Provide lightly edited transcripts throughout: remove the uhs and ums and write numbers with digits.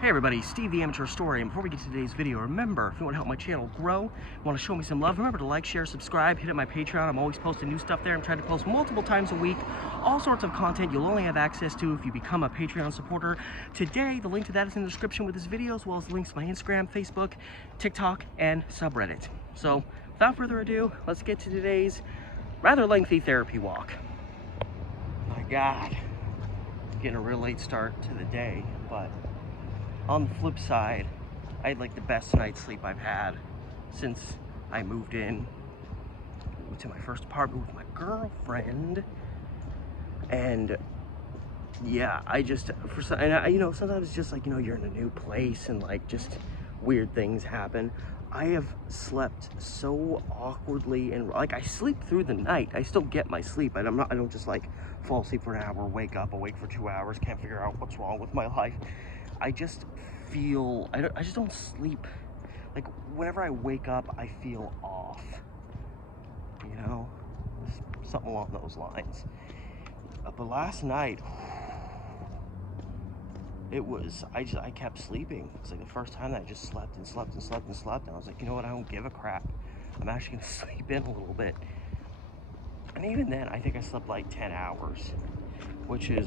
Hey everybody, Steve the Amateur Historian. Before we get to today's video, remember, if you want to help my channel grow, want to show me some love, remember to like, share, subscribe, hit up my Patreon. I'm always posting new stuff there. I'm trying to post multiple times a week, all sorts of content you'll only have access to if you become a Patreon supporter. Today, the link to that is in the description with this video, as well as links to my Instagram, Facebook, TikTok, and subreddit. So, without further ado, let's get to today's rather lengthy therapy walk. My God, getting a real late start to the day, but on the flip side, I had like the best night's sleep I've had since I moved in to my first apartment with my girlfriend. And yeah, sometimes it's just like, you're in a new place and like just weird things happen. I have slept so awkwardly, and like I sleep through the night. I still get my sleep. I don't just like fall asleep for an hour, wake up, awake for 2 hours, can't figure out what's wrong with my life. I just feel, I just don't sleep. Like, whenever I wake up, I feel off. Something along those lines. But last night, it was, I kept sleeping. It's like the first time that I just slept and slept and slept and slept. And I was like, you know what, I don't give a crap. I'm actually gonna sleep in a little bit. And even then, I think I slept like 10 hours, which is,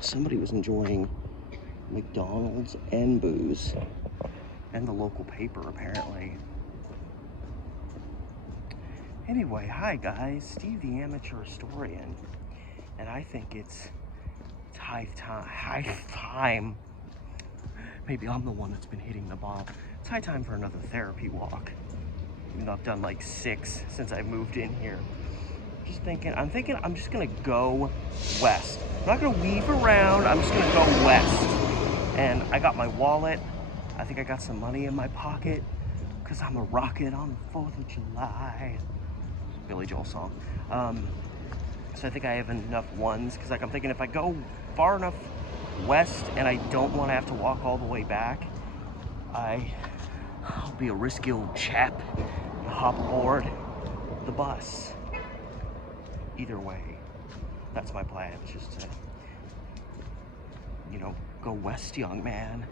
somebody was enjoying McDonald's and booze and the local paper, apparently. Anyway, hi guys, Steve the Amateur Historian, and I think it's high time. Maybe I'm the one that's been hitting the ball. It's high time for another therapy walk. Even though I've done like 6 since I moved in here. I'm thinking I'm just gonna go west. I'm not gonna weave around, I'm just gonna go west. And I got my wallet. I think I got some money in my pocket because I'm a rocket on the 4th of July. Billy Joel song. So I think I have enough ones because like I'm thinking if I go far enough west and I don't want to have to walk all the way back, I'll be a risky old chap and hop aboard the bus. Either way, that's my plan. It's just to, go west, young man.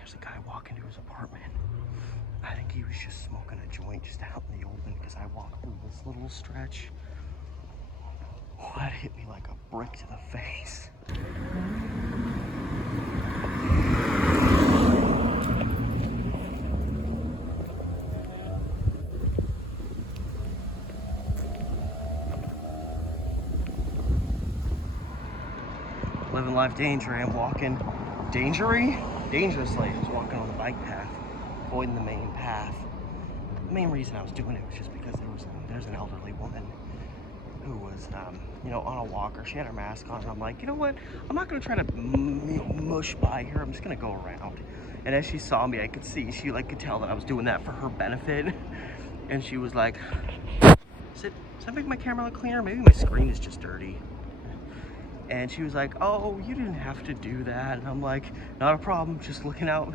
There's a guy walking to his apartment. I think he was just smoking a joint just out in the open because I walked through this little stretch. Oh, that hit me like a brick to the face. Living life dangerously. I'm walking dangerously. I was walking on the bike path, avoiding the main path. The main reason I was doing it was just because there's an elderly woman who was, on a walker. She had her mask on, and I'm like, you know what? I'm not gonna try to mush by her. I'm just gonna go around. And as she saw me, I could see could tell that I was doing that for her benefit. And she was like, does that make my camera look cleaner? Maybe my screen is just dirty. And she was like, oh, you didn't have to do that. And I'm like, not a problem, just looking out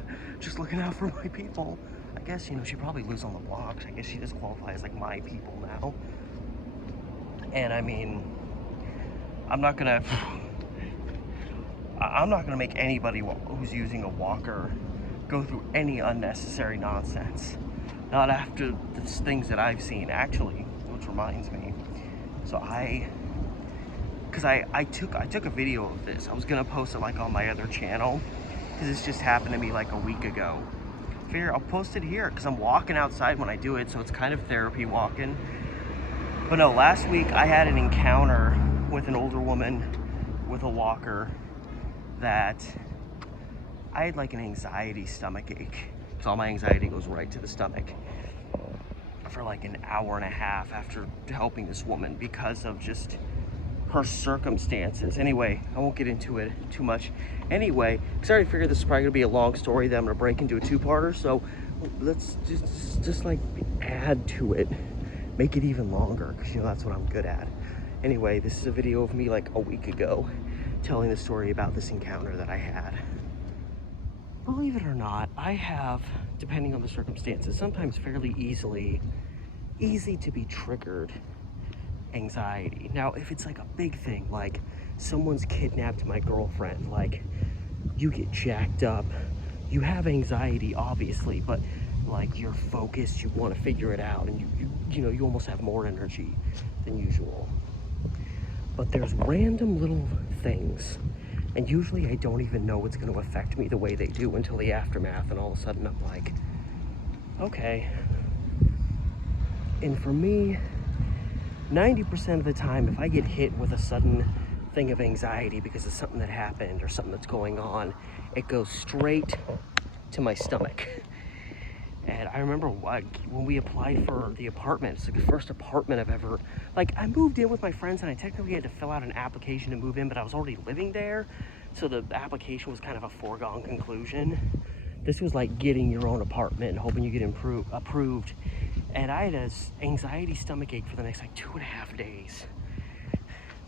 for my people. I guess, she probably lives on the blocks. I guess she does qualify as like my people now. And I mean, I'm not gonna make anybody who's using a walker go through any unnecessary nonsense. Not after the things that I've seen, actually, which reminds me. So because I took a video of this. I was gonna post it like on my other channel because this just happened to me like a week ago. Figure I'll post it here because I'm walking outside when I do it, so it's kind of therapy walking. But no, last week I had an encounter with an older woman with a walker that I had like an anxiety stomach ache. So all my anxiety goes right to the stomach. for like an hour and a half after helping this woman because of just her circumstances. Anyway, I won't get into it too much. Anyway, because I already figured this is probably gonna be a long story that I'm gonna break into a two-parter, so let's just like add to it, make it even longer, because you know that's what I'm good at. Anyway, this is a video of me like a week ago telling the story about this encounter that I had. Believe it or not, I have, depending on the circumstances, sometimes fairly easy to be triggered anxiety. Now, if it's like a big thing, like someone's kidnapped my girlfriend, like you get jacked up, you have anxiety obviously, but like you're focused, you want to figure it out, and you almost have more energy than usual. But there's random little things, and usually I don't even know what's going to affect me the way they do until the aftermath, and all of a sudden I'm like, okay. And for me, 90% of the time, if I get hit with a sudden thing of anxiety because of something that happened or something that's going on, it goes straight to my stomach. And I remember when we applied for the apartment, it's like the first apartment I've ever, like I moved in with my friends and I technically had to fill out an application to move in, but I was already living there. So the application was kind of a foregone conclusion. This was like getting your own apartment and hoping you get approved. And I had an anxiety stomachache for the next like 2.5 days.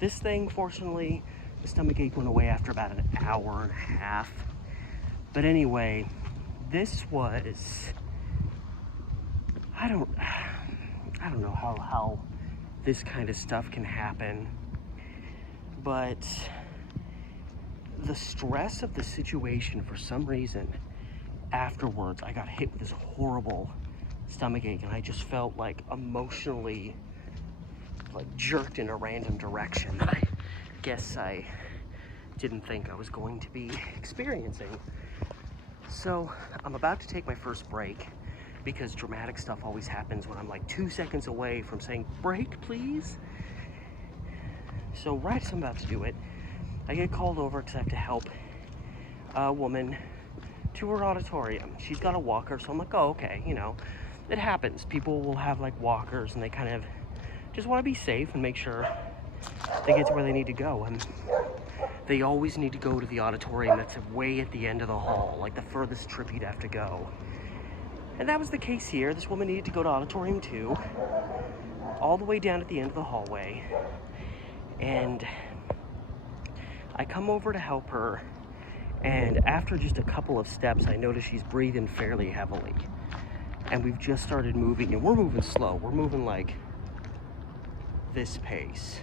This thing, fortunately, the stomachache went away after about an hour and a half. But anyway, this was, I don't know how this kind of stuff can happen, but the stress of the situation, for some reason, afterwards, I got hit with this horrible stomachache, and I just felt like emotionally like jerked in a random direction that I guess I didn't think I was going to be experiencing. So I'm about to take my first break because dramatic stuff always happens when I'm like 2 seconds away from saying break please. So right as I'm about to do it, I get called over because I have to help a woman to her auditorium. She's got a walker, so I'm like, oh, okay, you know, it happens. People will have like walkers and they kind of just want to be safe and make sure they get to where they need to go. And they always need to go to the auditorium that's way at the end of the hall, like the furthest trip you'd have to go. And that was the case here. This woman needed to go to auditorium 2, all the way down at the end of the hallway. And I come over to help her, and after just a couple of steps, I notice she's breathing fairly heavily. And we've just started moving, and we're moving slow. We're moving like this pace,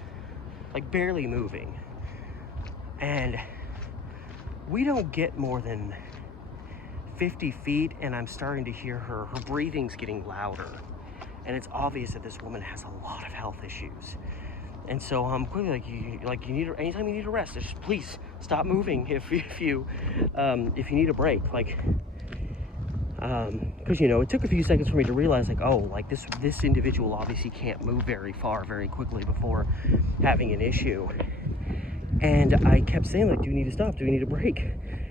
like barely moving. And we don't get more than 50 feet, and I'm starting to hear her breathing's getting louder. And it's obvious that this woman has a lot of health issues. And so I'm quickly you need, anytime you need a rest, just please stop moving if you need a break, because you know, it took a few seconds for me to realize like, oh, like this individual obviously can't move very far very quickly before having an issue. And I kept saying like, do you need to stop? Do you need a break?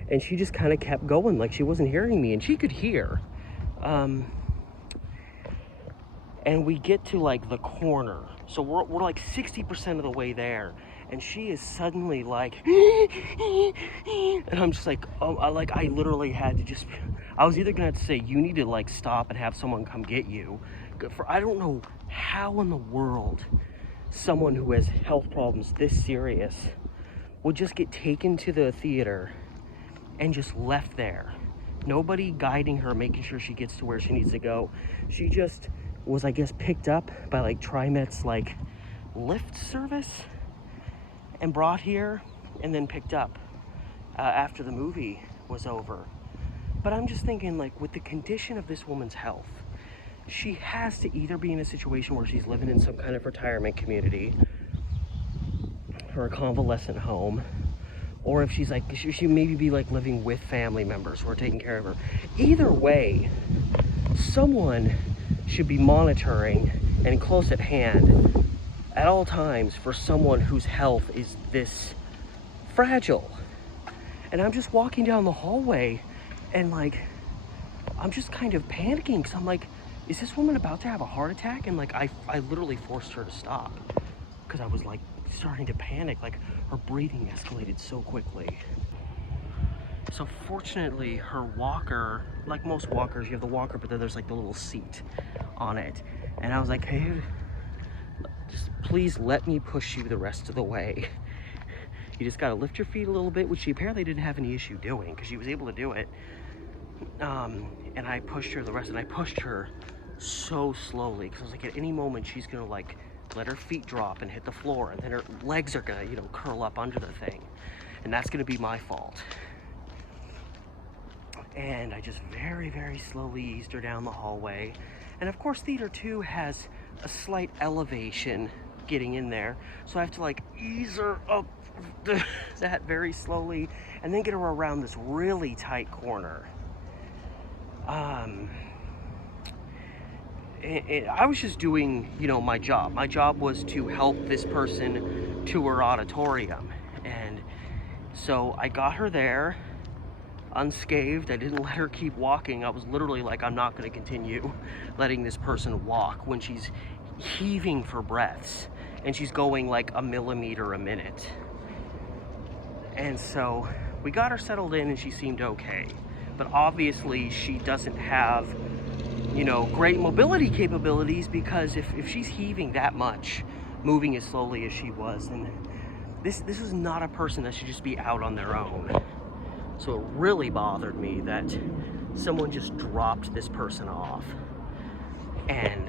And she just kind of kept going like she wasn't hearing me, and she could hear. And we get to like the corner, so we're like 60% of the way there, and she is suddenly like and I'm just like, oh, I literally had to just, I was either gonna have to say, you need to like stop and have someone come get you, for I don't know how in the world someone who has health problems this serious would just get taken to the theater and just left there. Nobody guiding her, making sure she gets to where she needs to go. She just was, I guess, picked up by like TriMet's like lift service and brought here, and then picked up after the movie was over. But I'm just thinking, like, with the condition of this woman's health, she has to either be in a situation where she's living in some kind of retirement community or a convalescent home, or if she's like, she maybe be like living with family members who are taking care of her. Either way, someone should be monitoring and close at hand at all times for someone whose health is this fragile. And I'm just walking down the hallway, and like, I'm just kind of panicking, because I'm like, is this woman about to have a heart attack? And like, I literally forced her to stop because I was like starting to panic. Like, her breathing escalated so quickly. So fortunately, her walker, like most walkers, you have the walker, but then there's like the little seat on it. And I was like, hey, just please let me push you the rest of the way. You just gotta lift your feet a little bit, which she apparently didn't have any issue doing because she was able to do it. And I pushed her the rest, and I pushed her so slowly because I was like, at any moment she's gonna like let her feet drop and hit the floor, and then her legs are gonna, you know, curl up under the thing, and that's gonna be my fault. And I just very, very slowly eased her down the hallway. And of course, Theater 2 has a slight elevation getting in there, so I have to like ease her up that very slowly, and then get her around this really tight corner. I was just doing, you know, my job. My job was to help this person to her auditorium, and so I got her there unscathed. I didn't let her keep walking. I was literally like, I'm not going to continue letting this person walk when she's heaving for breaths and she's going like a millimeter a minute. And so we got her settled in and she seemed okay, but obviously she doesn't have, you know, great mobility capabilities, because if she's heaving that much, moving as slowly as she was, then this is not a person that should just be out on their own. So it really bothered me that someone just dropped this person off, and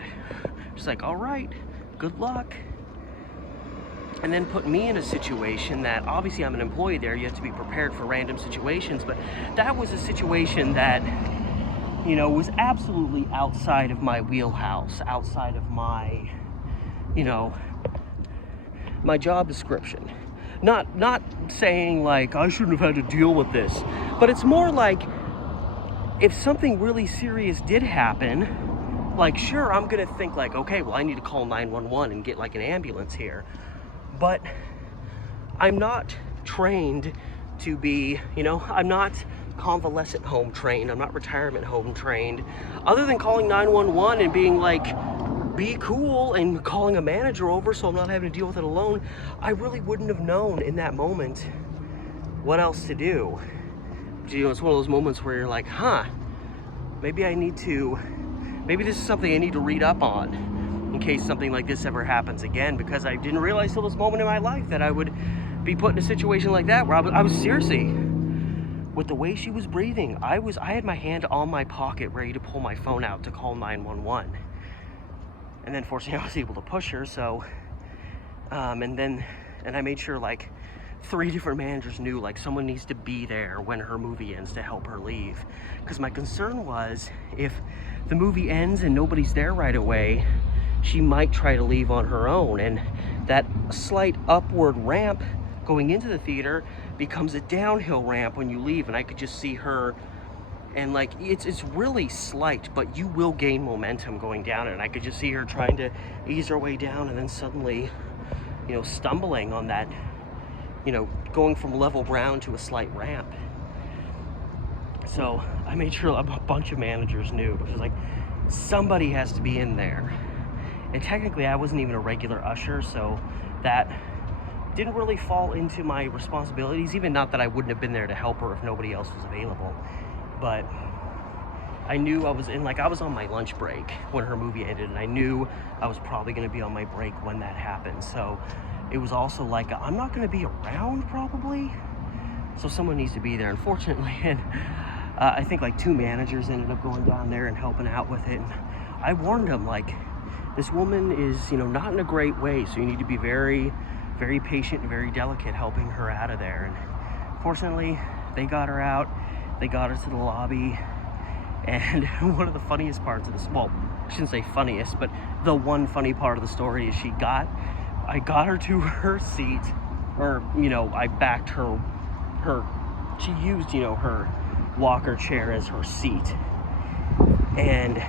just like, all right, good luck. And then put me in a situation that, obviously I'm an employee there, you have to be prepared for random situations, but that was a situation that, you know, was absolutely outside of my wheelhouse, outside of my, you know, my job description. Not saying like I shouldn't have had to deal with this, but it's more like, if something really serious did happen, like, sure, I'm gonna think like, okay, well, I need to call 911 and get like an ambulance here. But I'm not trained to be, you know, I'm not convalescent home trained, I'm not retirement home trained. Other than calling 911 and being like, be cool, and calling a manager over so I'm not having to deal with it alone, I really wouldn't have known in that moment what else to do. You know, it's one of those moments where you're like, huh, maybe this is something I need to read up on in case something like this ever happens again, because I didn't realize till this moment in my life that I would be put in a situation like that, where I was seriously, with the way she was breathing, I had my hand on my pocket ready to pull my phone out to call 911. And then fortunately I was able to push her, so, and I made sure like 3 different managers knew like someone needs to be there when her movie ends to help her leave. Because my concern was, if the movie ends and nobody's there right away, she might try to leave on her own, and that slight upward ramp going into the theater becomes a downhill ramp when you leave, and I could just see her, and like, it's really slight, but you will gain momentum going down it, and I could just see her trying to ease her way down, and then suddenly, you know, stumbling on that, you know, going from level ground to a slight ramp. So I made sure a bunch of managers knew, because like, somebody has to be in there. And technically I wasn't even a regular usher, so that didn't really fall into my responsibilities, even not that I wouldn't have been there to help her if nobody else was available. But I knew I was on my lunch break when her movie ended, and I knew I was probably going to be on my break when that happened. So it was also like, I'm not going to be around probably, so someone needs to be there. Unfortunately, and I think like 2 managers ended up going down there and helping out with it. And I warned them, like, this woman is, you know, not in a great way, so you need to be very, very patient and very delicate helping her out of there. And fortunately, they got her out. They got her to the lobby, and one of the funniest parts of this, well, I shouldn't say funniest, but the one funny part of the story is I got her to her seat, or, you know, I backed her, she used, you know, her walker chair as her seat. And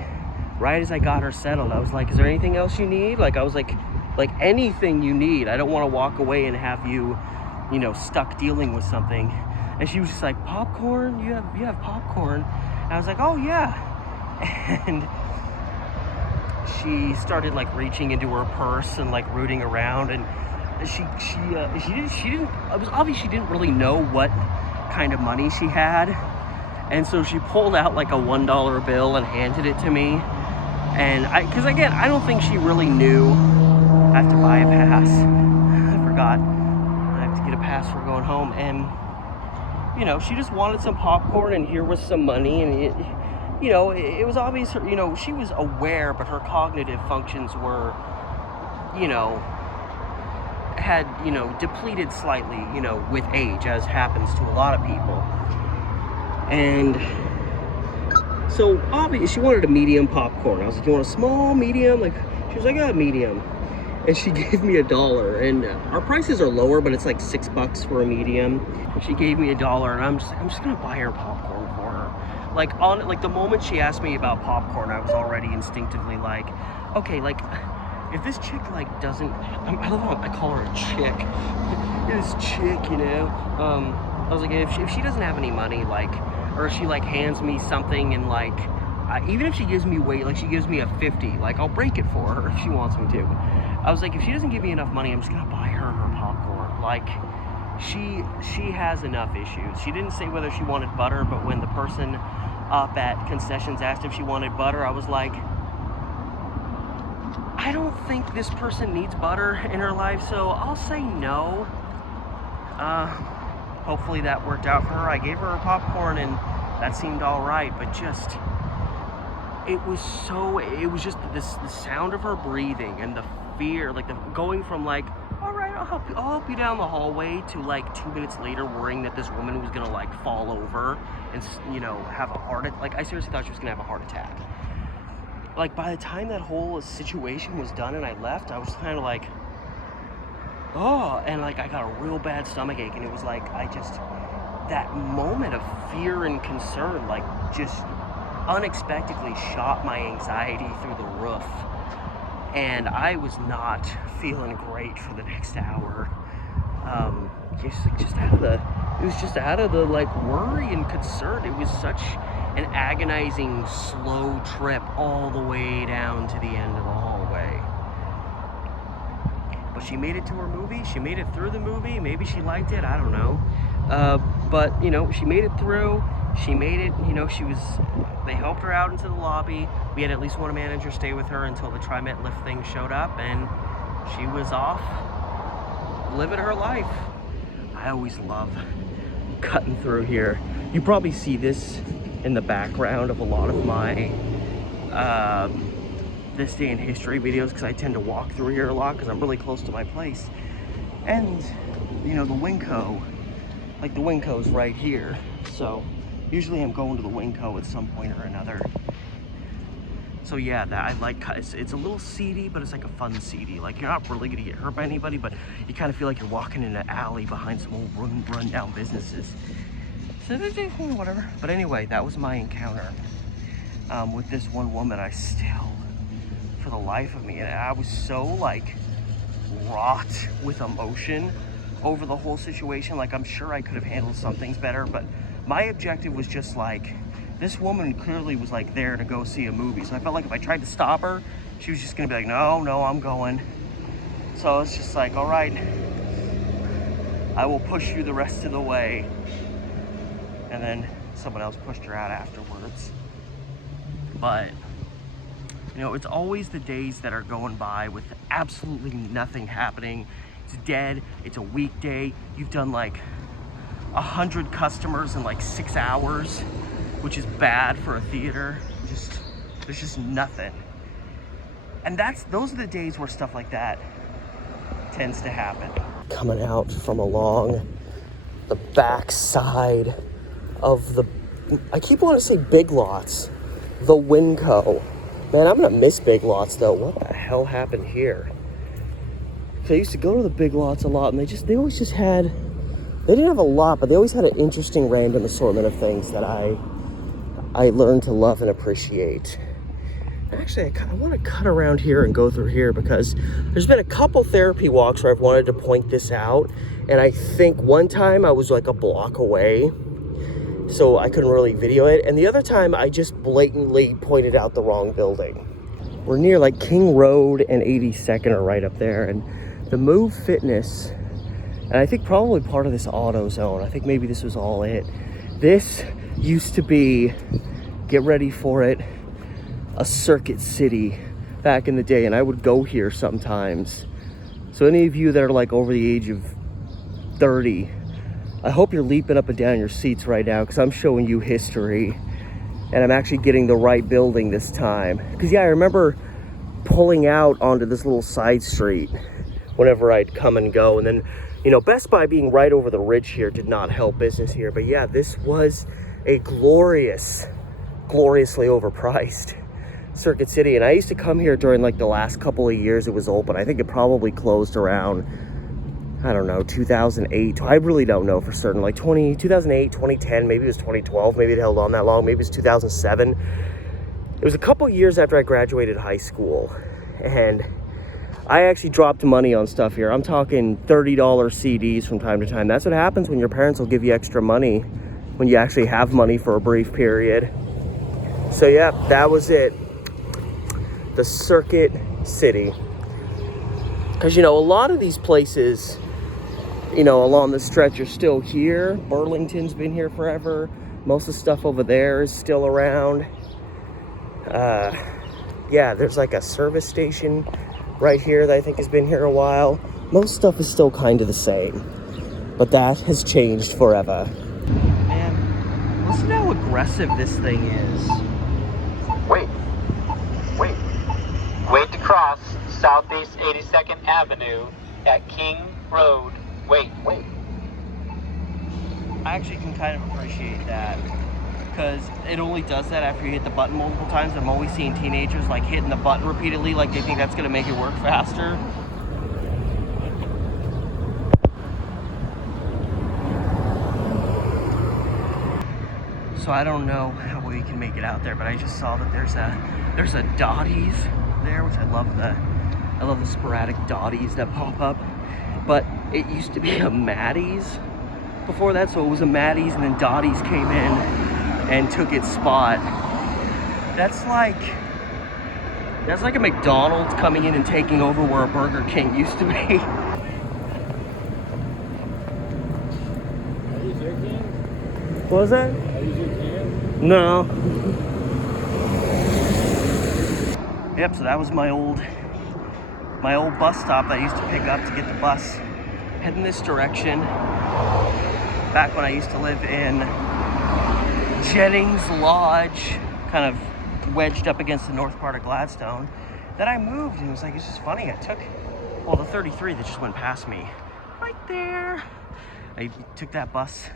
right as I got her settled, I was like, is there anything else you need? Like, I was like anything you need. I don't want to walk away and have you, you know, stuck dealing with something. And she was just like, popcorn? You have popcorn? And I was like, oh yeah. And she started like reaching into her purse and like rooting around, and she didn't, it was obvious she didn't really know what kind of money she had, and so she pulled out like a $1 bill and handed it to me. And because again, I don't think she really knew. I have to buy a pass. I forgot. I have to get a pass for going home. And, you know, she just wanted some popcorn, and here was some money. And, it was obvious, she was aware, but her cognitive functions were, had, depleted slightly, with age, as happens to a lot of people. And so obviously she wanted a medium popcorn. I was like, you want a small, medium? Like, she was like, oh, medium. And she gave me $1. And our prices are lower, but it's like $6 for a medium. And she gave me $1, and I'm just gonna buy her popcorn for her. Like the moment she asked me about popcorn, I was already instinctively like, okay, like if this chick like doesn't, I love how I call her a chick. This chick, I was like, if she doesn't have any money, like, or if she like hands me something and like, even if she gives me weight, like she gives me a 50, like I'll break it for her if she wants me to. I was like, if she doesn't give me enough money, I'm just gonna buy her popcorn. Like, she has enough issues. She didn't say whether she wanted butter, but when the person up at concessions asked if she wanted butter, I was like, I don't think this person needs butter in her life, so I'll say no. Hopefully that worked out for her. I gave her popcorn, and that seemed all right, but just, it was just the sound of her breathing and the fear, like going from like, all right, I'll help you down the hallway, to like 2 minutes later worrying that this woman was gonna like fall over and have a heart attack. Like, I seriously thought she was gonna have a heart attack. Like, by the time that whole situation was done and I left, I was kind of like, oh, and like I got a real bad stomach ache, and it was like that moment of fear and concern like just unexpectedly shot my anxiety through the roof, and I was not feeling great for the next hour. It was just out of the like worry and concern. It was such an agonizing, slow trip all the way down to the end of the hallway. But she made it to her movie. She made it through the movie. Maybe she liked it. I don't know. But she made it through. She made it. They helped her out into the lobby. We had at least one manager stay with her until the TriMet lift thing showed up, and she was off living her life. I always love cutting through here. You probably see this in the background of a lot of my this day in history videos, because I tend to walk through here a lot because I'm really close to my place. And the Winco's right here, so usually I'm going to the Winco at some point or another. So yeah, I like, it's a little seedy, but it's like a fun seedy. Like, you're not really gonna get hurt by anybody, but you kind of feel like you're walking in an alley behind some old run down businesses. So whatever. But anyway, that was my encounter with this one woman. I still, for the life of me, and I was so like wrought with emotion over the whole situation. Like, I'm sure I could have handled some things better, but my objective was just like, this woman clearly was like there to go see a movie. So I felt like if I tried to stop her, she was just gonna be like, no, I'm going. So it's just like, all right, I will push you the rest of the way. And then someone else pushed her out afterwards. But it's always the days that are going by with absolutely nothing happening. It's dead. It's a weekday. You've done like 100 customers in like 6 hours, which is bad for a theater. There's just nothing. And those are the days where stuff like that tends to happen. Coming out from along the back side of the, I keep wanting to say Big Lots, the Winco. Man, I'm gonna miss Big Lots though. What the hell happened here? So I used to go to the Big Lots a lot, and they always just had, they didn't have a lot, but they always had an interesting random assortment of things that I learned to love and appreciate. Actually, I want to cut around here and go through here, because there's been a couple therapy walks where I've wanted to point this out, and I think one time I was like a block away, so I couldn't really video it, and the other time I just blatantly pointed out the wrong building. We're near like King Road and 82nd are right up there, and the Move Fitness, and I think probably part of this auto zone. I think maybe this was all it. This used to be, get ready for it, a Circuit City back in the day, and I would go here sometimes. So any of you that are like over the age of 30, I hope you're leaping up and down your seats right now, because I'm showing you history, and I'm actually getting the right building this time. Because yeah, I remember pulling out onto this little side street whenever I'd come and go, and then, you know, Best Buy being right over the ridge here did not help business here. But yeah, this was a gloriously overpriced Circuit City, and I used to come here during like the last couple of years it was open. I think it probably closed around, I don't know, 2008. I really don't know for certain, like 2008, 2010, maybe it was 2012, maybe it held on that long, maybe it was 2007. It was a couple years after I graduated high school, and I actually dropped money on stuff here. I'm talking $30 CDs from time to time. That's what happens when your parents will give you extra money when you actually have money for a brief period. So yeah, that was it. The Circuit City. Because, you know, a lot of these places, you know, along the stretch are still here. Burlington's been here forever. Most of the stuff over there is still around. Yeah, there's like a service station right here that I think has been here a while. Most stuff is still kind of the same, but that has changed forever. Man, listen to how aggressive this thing is. Wait to cross Southeast 82nd Avenue at King Road. Wait. I actually can kind of appreciate that, because it only does that after you hit the button multiple times. I'm always seeing teenagers like hitting the button repeatedly, like they think that's going to make it work faster. So I don't know how we can make it out there, but I just saw that there's a Dottie's there, which I love the sporadic Dotties that pop up. But it used to be a Maddie's before that, so it was a Maddie's, and then Dottie's came in and took its spot. That's like a McDonald's coming in and taking over where a Burger King used to be. What was that? No. Yep, so that was my old bus stop that I used to pick up to get the bus heading this direction. Back when I used to live in Jennings Lodge, kind of wedged up against the north part of Gladstone. Then I moved, and it was like, it's just funny. I took, well, the 33 that just went past me right there. I took that bus.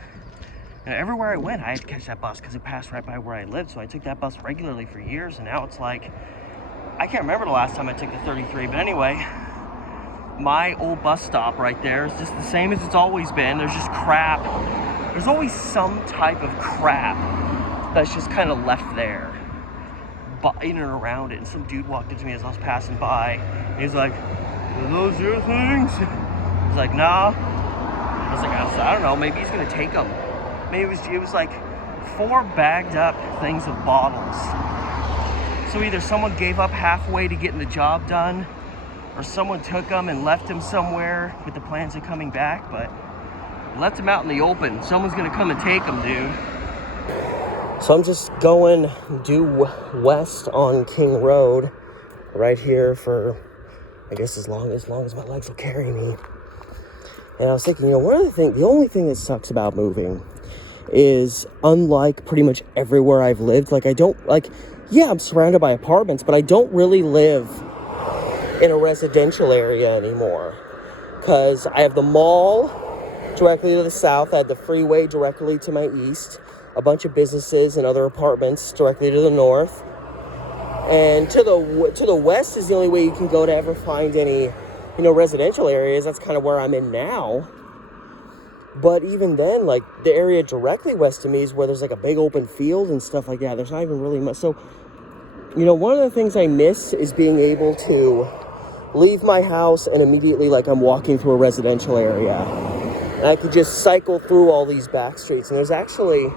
And everywhere I went, I had to catch that bus because it passed right by where I lived. So I took that bus regularly for years, and now it's like, I can't remember the last time I took the 33, but anyway, my old bus stop right there is just the same as it's always been. There's just crap. There's always some type of crap that's just kind of left there, in and around it. And some dude walked up to me as I was passing by, and he's like, "Are those your things?" I was like, "Nah." I was like, I don't know, maybe he's gonna take them. Maybe it was like 4 bagged up things of bottles. So either someone gave up halfway to getting the job done, or someone took them and left them somewhere with the plans of coming back, but left them out in the open. Someone's gonna come and take them, dude. So I'm just going due west on King Road, right here for, I guess, as long as my legs will carry me. And I was thinking, you know, the only thing that sucks about moving is, unlike pretty much everywhere I've lived, yeah, I'm surrounded by apartments, but I don't really live in a residential area anymore, because I have the mall directly to the south, I have the freeway directly to my east, a bunch of businesses and other apartments directly to the north, and to the west is the only way you can go to ever find any, you know, residential areas. That's kind of where I'm in now. But even then, like, the area directly west of me is where there's like a big open field and stuff like that. There's not even really much. So, you know, one of the things I miss is being able to leave my house and immediately, like, I'm walking through a residential area. And I could just cycle through all these back streets. And there's actually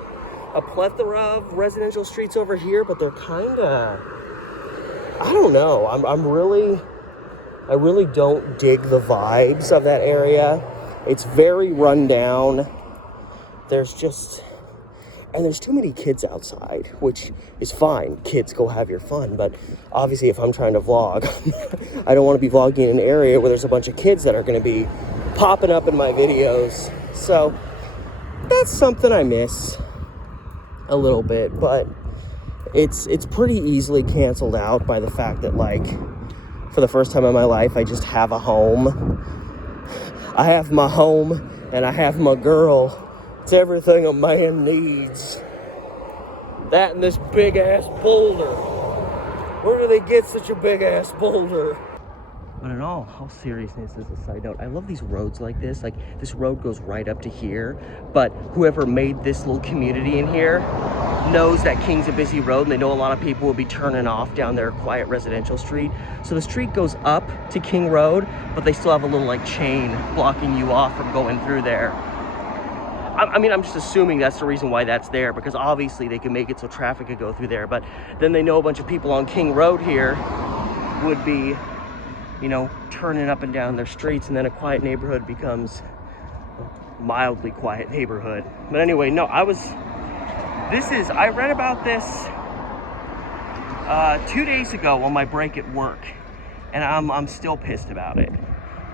a plethora of residential streets over here, but they're kind of I don't know. I really don't dig the vibes of that area. It's very run down. There's too many kids outside, which is fine. Kids, go have your fun. But obviously, if I'm trying to vlog, I don't want to be vlogging in an area where there's a bunch of kids that are going to be popping up in my videos. So that's something I miss a little bit, but it's pretty easily canceled out by the fact that, like, for the first time in my life, I just have a home. I have my home and I have my girl. It's everything a man needs. That and this big ass boulder. Where do they get such a big ass boulder? But in all seriousness, as a side note, I love these roads like this. Like, this road goes right up to here, but whoever made this little community in here knows that King's a busy road, and they know a lot of people will be turning off down their quiet residential street. So the street goes up to King Road, but they still have a little, like, chain blocking you off from going through there. I mean, I'm just assuming that's the reason why that's there, because obviously they can make it so traffic could go through there, but then they know a bunch of people on King Road here would be, you know, turning up and down their streets, and then a quiet neighborhood becomes a mildly quiet neighborhood. But anyway, no, I read about this 2 days ago on my break at work, and I'm still pissed about it.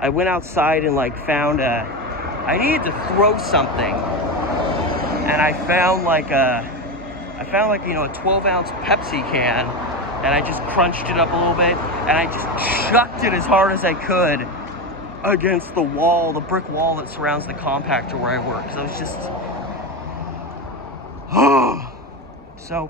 I went outside and, like, I needed to throw something, and I found like you know, a 12-ounce Pepsi can, and I just crunched it up a little bit, and I just chucked it as hard as I could against the wall, the brick wall that surrounds the compactor where I work. So I was just, so,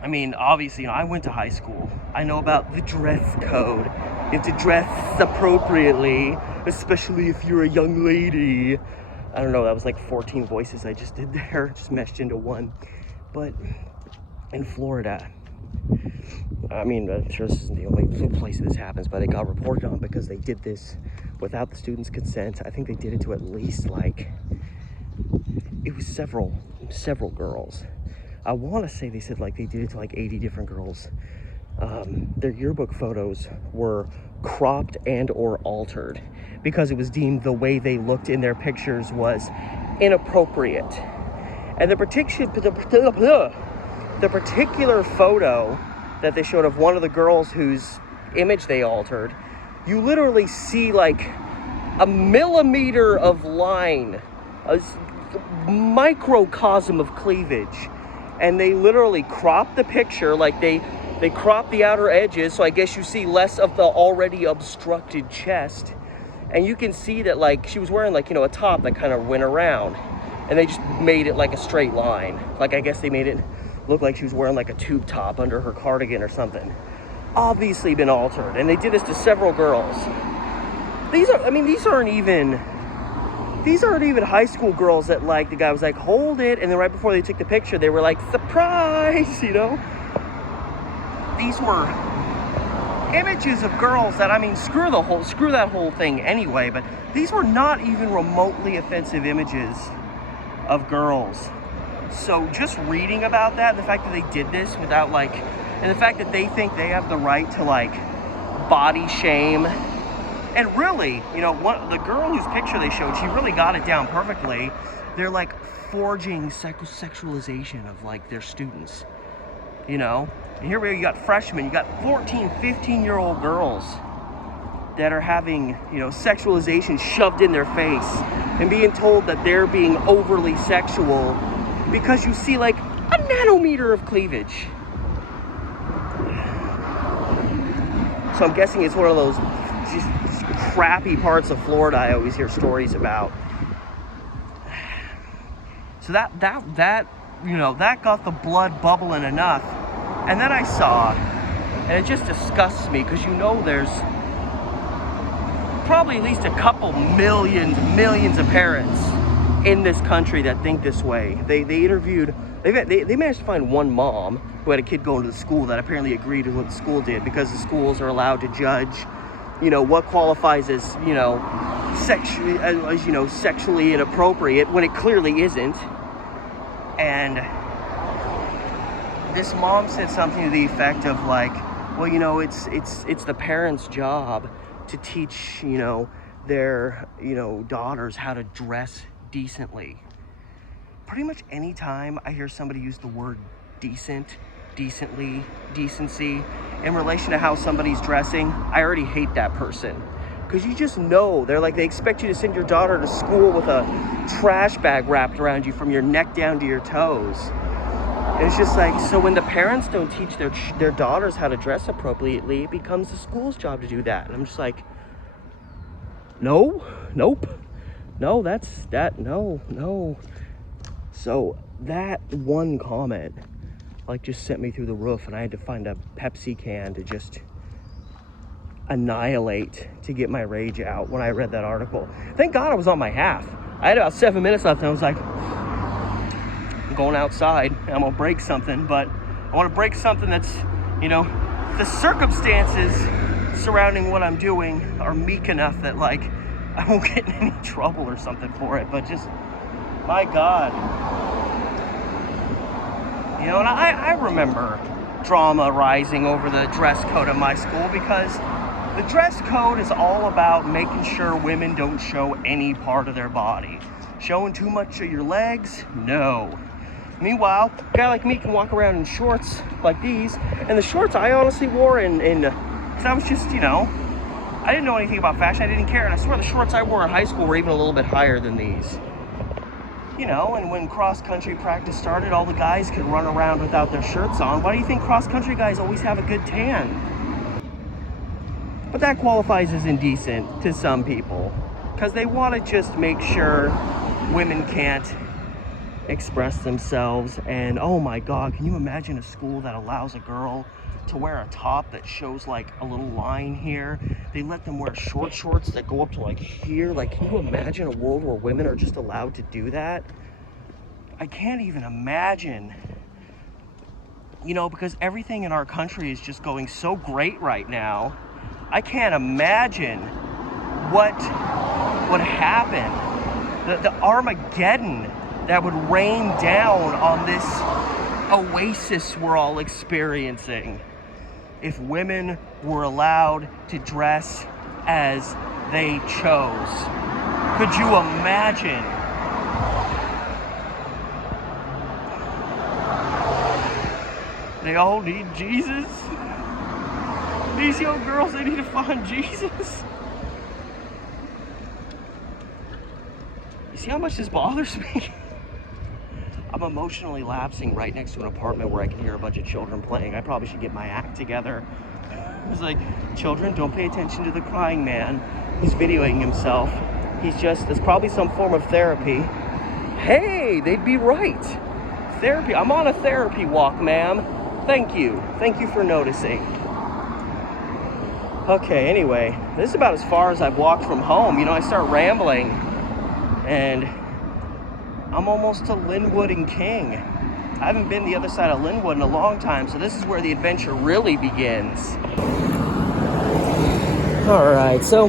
I mean, obviously, you know, I went to high school. I know about the dress code. You have to dress appropriately, especially if you're a young lady. I don't know, that was like 14 voices I just did there, just meshed into one. But in Florida, I mean, I'm sure this isn't the only place this happens, but it got reported on because they did this without the students' consent. I think they did it to at least, like, it was several girls. I want to say they said, like, they did it to like 80 different girls. Their yearbook photos were cropped and or altered because it was deemed the way they looked in their pictures was inappropriate. And the particular photo that they showed of one of the girls whose image they altered, you literally see like a millimeter of line, a microcosm of cleavage, and they literally cropped the picture, like they cropped the outer edges, so I guess you see less of the already obstructed chest, and you can see that, like, she was wearing, like, you know, a top that kind of went around, and they just made it like a straight line. Like, I guess they made it look like she was wearing like a tube top under her cardigan or something. Obviously been altered, and they did this to several girls. These aren't even high school girls that, like, the guy was like, hold it, and then right before they took the picture, they were like, surprise, you know? These were images of girls that, I mean, screw that whole thing anyway, but these were not even remotely offensive images of girls. So just reading about that, the fact that they did this without, like, and the fact that they think they have the right to, like, body shame. And really, you know, the girl whose picture they showed, she really got it down perfectly. They're, like, forging sexualization of, like, their students, you know? And here we are, you got freshmen, you got 14, 15-year-old girls that are having, you know, sexualization shoved in their face and being told that they're being overly sexual because you see, like, a nanometer of cleavage. So I'm guessing it's one of those just crappy parts of Florida I always hear stories about. So that you know, that got the blood bubbling enough. And then I saw, and it just disgusts me, because, you know, there's probably at least a couple millions of parents in this country that think this way. They interviewed, they managed to find one mom who had a kid going to the school that apparently agreed with what the school did, because the schools are allowed to judge, you know, what qualifies as, you know, sexually inappropriate when it clearly isn't. And this mom said something to the effect of, like, Well, you know, it's the parents' job to teach, you know, their, you know, daughters how to dress decently. Pretty much any time I hear somebody use the word decent, decently, decency in relation to how somebody's dressing, I already hate that person. Because you just know, they expect you to send your daughter to school with a trash bag wrapped around you from your neck down to your toes. And it's just like, so when the parents don't teach their daughters how to dress appropriately, it becomes the school's job to do that. And I'm just like, no, nope, no, no. So that one comment, like, just sent me through the roof, and I had to find a Pepsi can to just annihilate to get my rage out when I read that article. Thank God I was on my half. I had about 7 minutes left, and I was like, I'm going outside, and I'm gonna break something, but I want to break something that's, you know, the circumstances surrounding what I'm doing are meek enough that, like, I won't get in any trouble or something for it, but just, my God. You know, and I remember drama rising over the dress code at my school, because the dress code is all about making sure women don't show any part of their body. Showing too much of your legs? No. Meanwhile, a guy like me can walk around in shorts like these, and the shorts I honestly wore because I was just, you know, I didn't know anything about fashion, I didn't care, and I swear the shorts I wore in high school were even a little bit higher than these. You know, and when cross-country practice started, all the guys could run around without their shirts on. Why do you think cross-country guys always have a good tan? But that qualifies as indecent to some people, because they want to just make sure women can't express themselves. And oh my God, can you imagine a school that allows a girl to wear a top that shows like a little line here? They let them wear shorts that go up to like here. Like, can you imagine a world where women are just allowed to do that? I can't even imagine. You know, because everything in our country is just going so great right now. I can't imagine what would happen. The Armageddon that would rain down on this oasis we're all experiencing if women were allowed to dress as they chose. Could you imagine? They all need Jesus. These young girls, they need to find Jesus. You see how much this bothers me? I'm emotionally lapsing right next to an apartment where I can hear a bunch of children playing. I probably should get my act together. It's like, children, don't pay attention to the crying man. He's videoing himself. There's probably some form of therapy. Hey, they'd be right. Therapy, I'm on a therapy walk, ma'am. Thank you for noticing. Okay, anyway, this is about as far as I've walked from home. You know, I start rambling, and I'm almost to Linwood and King. I haven't been the other side of Linwood in a long time, so this is where the adventure really begins. Alright, so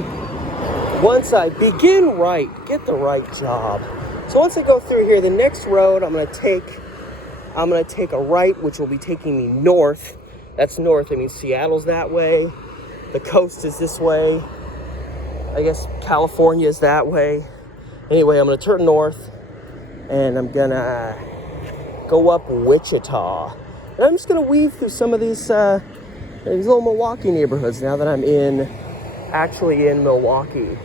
once I begin right, get the right job. So once I go through here, the next road I'm gonna take a right, which will be taking me north. That's north, I mean Seattle's that way. The coast is this way. I guess California is that way. Anyway, I'm gonna turn north, and I'm gonna go up Wichita. And I'm just gonna weave through some of these little Milwaukee neighborhoods now that I'm actually in Milwaukee.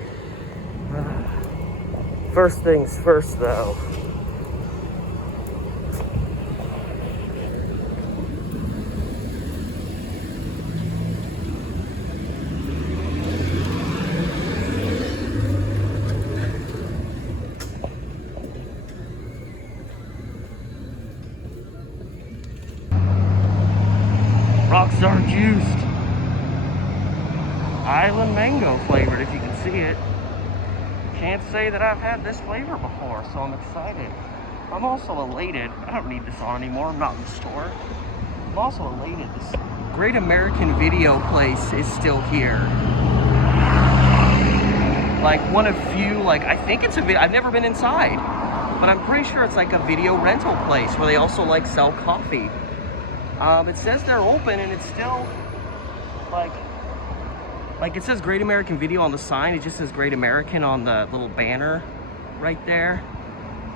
First things first, though. Rockstar juiced. Island mango flavored, if you can see it. Can't say that I've had this flavor before, so I'm excited. I'm also elated. I don't need this on anymore. I'm not in the store. I'm also elated. This Great American Video place is still here. Like one of few, like I think it's a video. I've never been inside, but I'm pretty sure it's like a video rental place where they also like sell coffee. It says they're open and it's still Like it says Great American Video on the sign. It just says Great American on the little banner right there.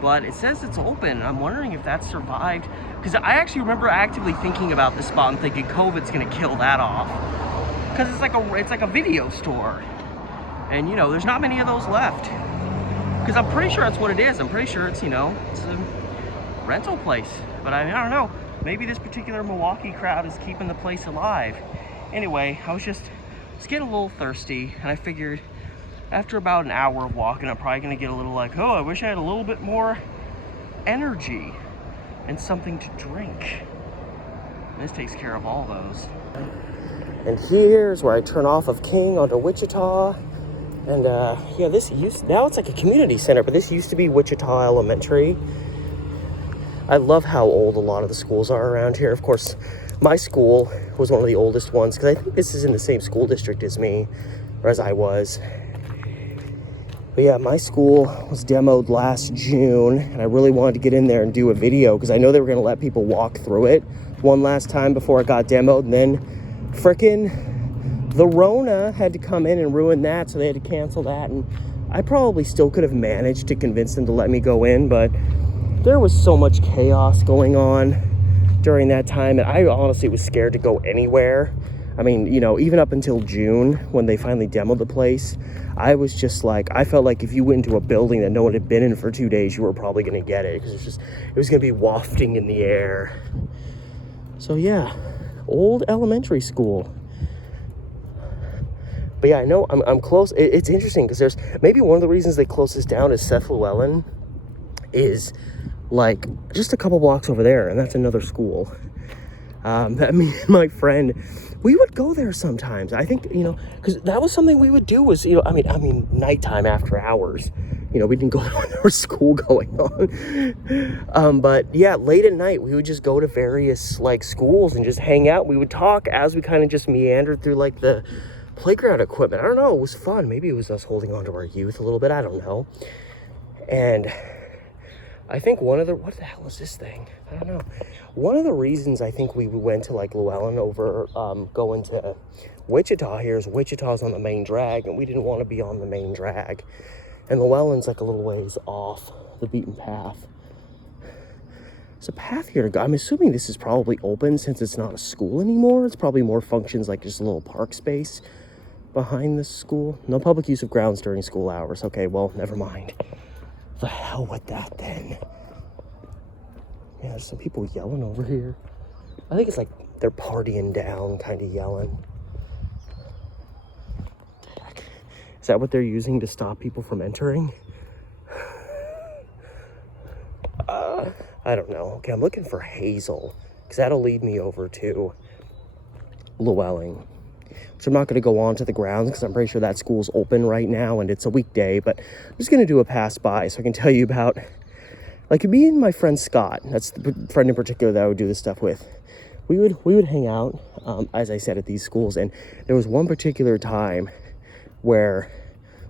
But it says it's open. I'm wondering if that survived. Because I actually remember actively thinking about this spot and thinking COVID's gonna kill that off. Because it's like a video store. And you know, there's not many of those left. Because I'm pretty sure that's what it is. I'm pretty sure it's, you know, it's a rental place. But I don't know. Maybe this particular Milwaukee crowd is keeping the place alive. Anyway, I was getting a little thirsty, and I figured after about an hour of walking, I'm probably gonna get a little like, oh, I wish I had a little bit more energy and something to drink. And this takes care of all those. And here's where I turn off of King onto Wichita. And yeah, now it's like a community center, but this used to be Wichita Elementary. I love how old a lot of the schools are around here. Of course, my school was one of the oldest ones, because I think this is in the same school district as me, or as I was. But yeah, my school was demoed last June, and I really wanted to get in there and do a video, because I know they were going to let people walk through it one last time before it got demoed, and then frickin' the Rona had to come in and ruin that, so they had to cancel that. And I probably still could have managed to convince them to let me go in, but there was so much chaos going on during that time, and I honestly was scared to go anywhere. I mean, you know, even up until June when they finally demoed the place, I was just like, I felt like if you went into a building that no one had been in for 2 days, you were probably going to get it, because it was going to be wafting in the air. So yeah, old elementary school. But yeah, I know I'm close. It's interesting because there's maybe one of the reasons they closed this down is Seth Llewellyn is like just a couple blocks over there, and that's another school. That me and my friend, we would go there sometimes. I think, you know, because that was something we would do was, you know, I mean nighttime after hours. You know, we didn't go when there was school going on. But yeah, late at night, we would just go to various like schools and just hang out. We would talk as we kind of just meandered through like the playground equipment. I don't know, it was fun. Maybe it was us holding on to our youth a little bit. I don't know. And I think what the hell is this thing? I don't know. One of the reasons I think we went to like Llewellyn over going to Wichita here is Wichita's on the main drag, and we didn't want to be on the main drag. And Llewellyn's like a little ways off the beaten path. There's a path here to go. I'm assuming this is probably open since it's not a school anymore. It's probably more functions like just a little park space behind the school. No public use of grounds during school hours. Okay, well, never mind. The hell with that then. Yeah, there's some people yelling over here. I think it's like they're partying down, kind of yelling. Heck. Is that what they're using to stop people from entering? I don't know. Okay, I'm looking for Hazel, because that'll lead me over to Llewellyn. So I'm not going to go on to the grounds because I'm pretty sure that school's open right now and it's a weekday, but I'm just going to do a pass by so I can tell you about, like, me and my friend Scott, that's the friend in particular that I would do this stuff with. We would hang out, as I said, at these schools, and there was one particular time where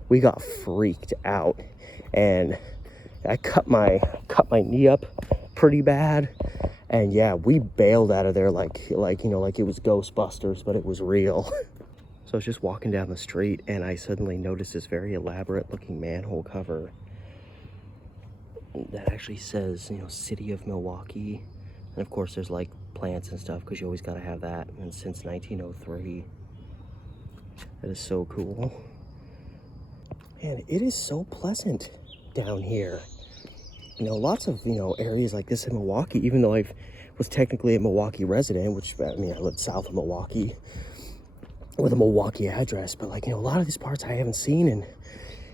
we got freaked out, and I cut my knee up pretty bad. And yeah, we bailed out of there like you know, like it was Ghostbusters, but it was real. So I was just walking down the street and I suddenly noticed this very elaborate looking manhole cover that actually says, you know, City of Milwaukee. And of course there's like plants and stuff because you always got to have that. And since 1903, that is so cool. Man, it is so pleasant down here. You know, lots of, you know, areas like this in Milwaukee, even though I was technically a Milwaukee resident, which, I mean, I lived south of Milwaukee with a Milwaukee address, but like, you know, a lot of these parts I haven't seen. And,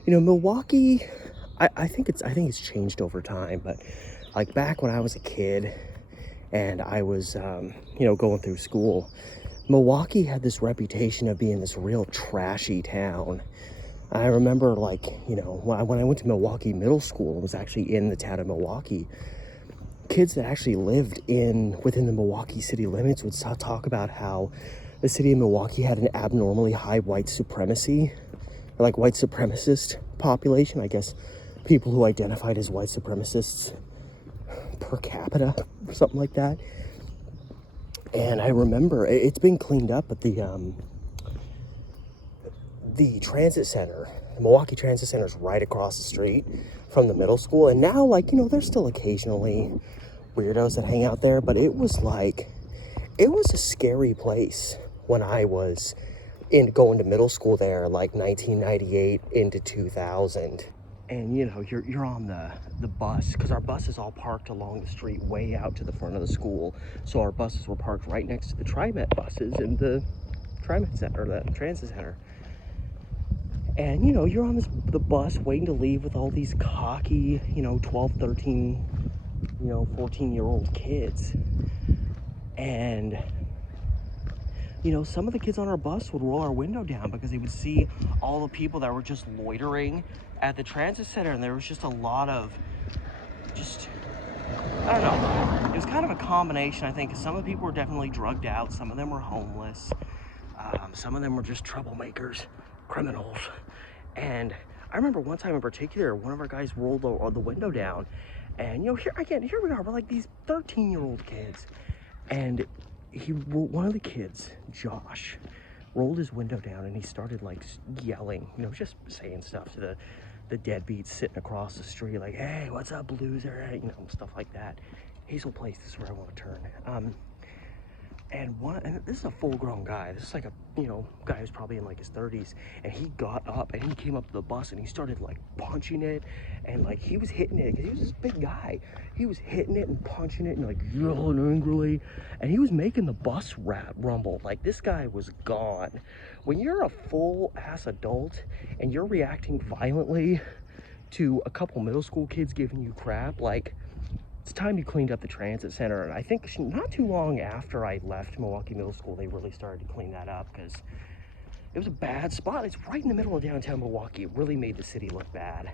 you know, Milwaukee, I think it's changed over time, but like back when I was a kid and I was, you know, going through school, Milwaukee had this reputation of being this real trashy town. I remember, like, you know, when I went to Milwaukee Middle School, it was actually in the town of Milwaukee. Kids that actually lived within the Milwaukee city limits would talk about how the city of Milwaukee had an abnormally high white supremacy, or like white supremacist population. I guess people who identified as white supremacists per capita or something like that. And I remember it's been cleaned up, but the the transit center, the Milwaukie Transit Center, is right across the street from the middle school. And now, like, you know, there's still occasionally weirdos that hang out there, but it was a scary place when I was going to middle school there, like 1998 into 2000. And you know, you're on the bus, because our bus is all parked along the street way out to the front of the school. So our buses were parked right next to the TriMet buses in the TriMet Center, the transit center. And you know, you're on the bus waiting to leave with all these cocky, you know, 12, 13, you know, 14-year-old kids. And you know, some of the kids on our bus would roll our window down because they would see all the people that were just loitering at the transit center. And there was just a lot of I don't know. It was kind of a combination, I think. Some of the people were definitely drugged out. Some of them were homeless. Some of them were just troublemakers, criminals. And I remember one time in particular, one of our guys rolled the window down. And, you know, here we are. We're like these 13-year-old kids. And one of the kids, Josh, rolled his window down and he started like yelling, you know, just saying stuff to the deadbeats sitting across the street, like, hey, what's up, loser, you know, stuff like that. Hazel Place, this is where I want to turn. And this is a full-grown guy. This is like a, you know, guy who's probably in like his 30s. And he got up and he came up to the bus and he started like punching it. And like he was hitting it because he was this big guy. He was hitting it and punching it and like yelling angrily. And he was making the bus rumble. Like, this guy was gone. When you're a full-ass adult and you're reacting violently to a couple middle school kids giving you crap, like, it's time you cleaned up the transit center. And I think not too long after I left Milwaukie Middle School, they really started to clean that up because it was a bad spot. It's right in the middle of downtown Milwaukee. It really made the city look bad.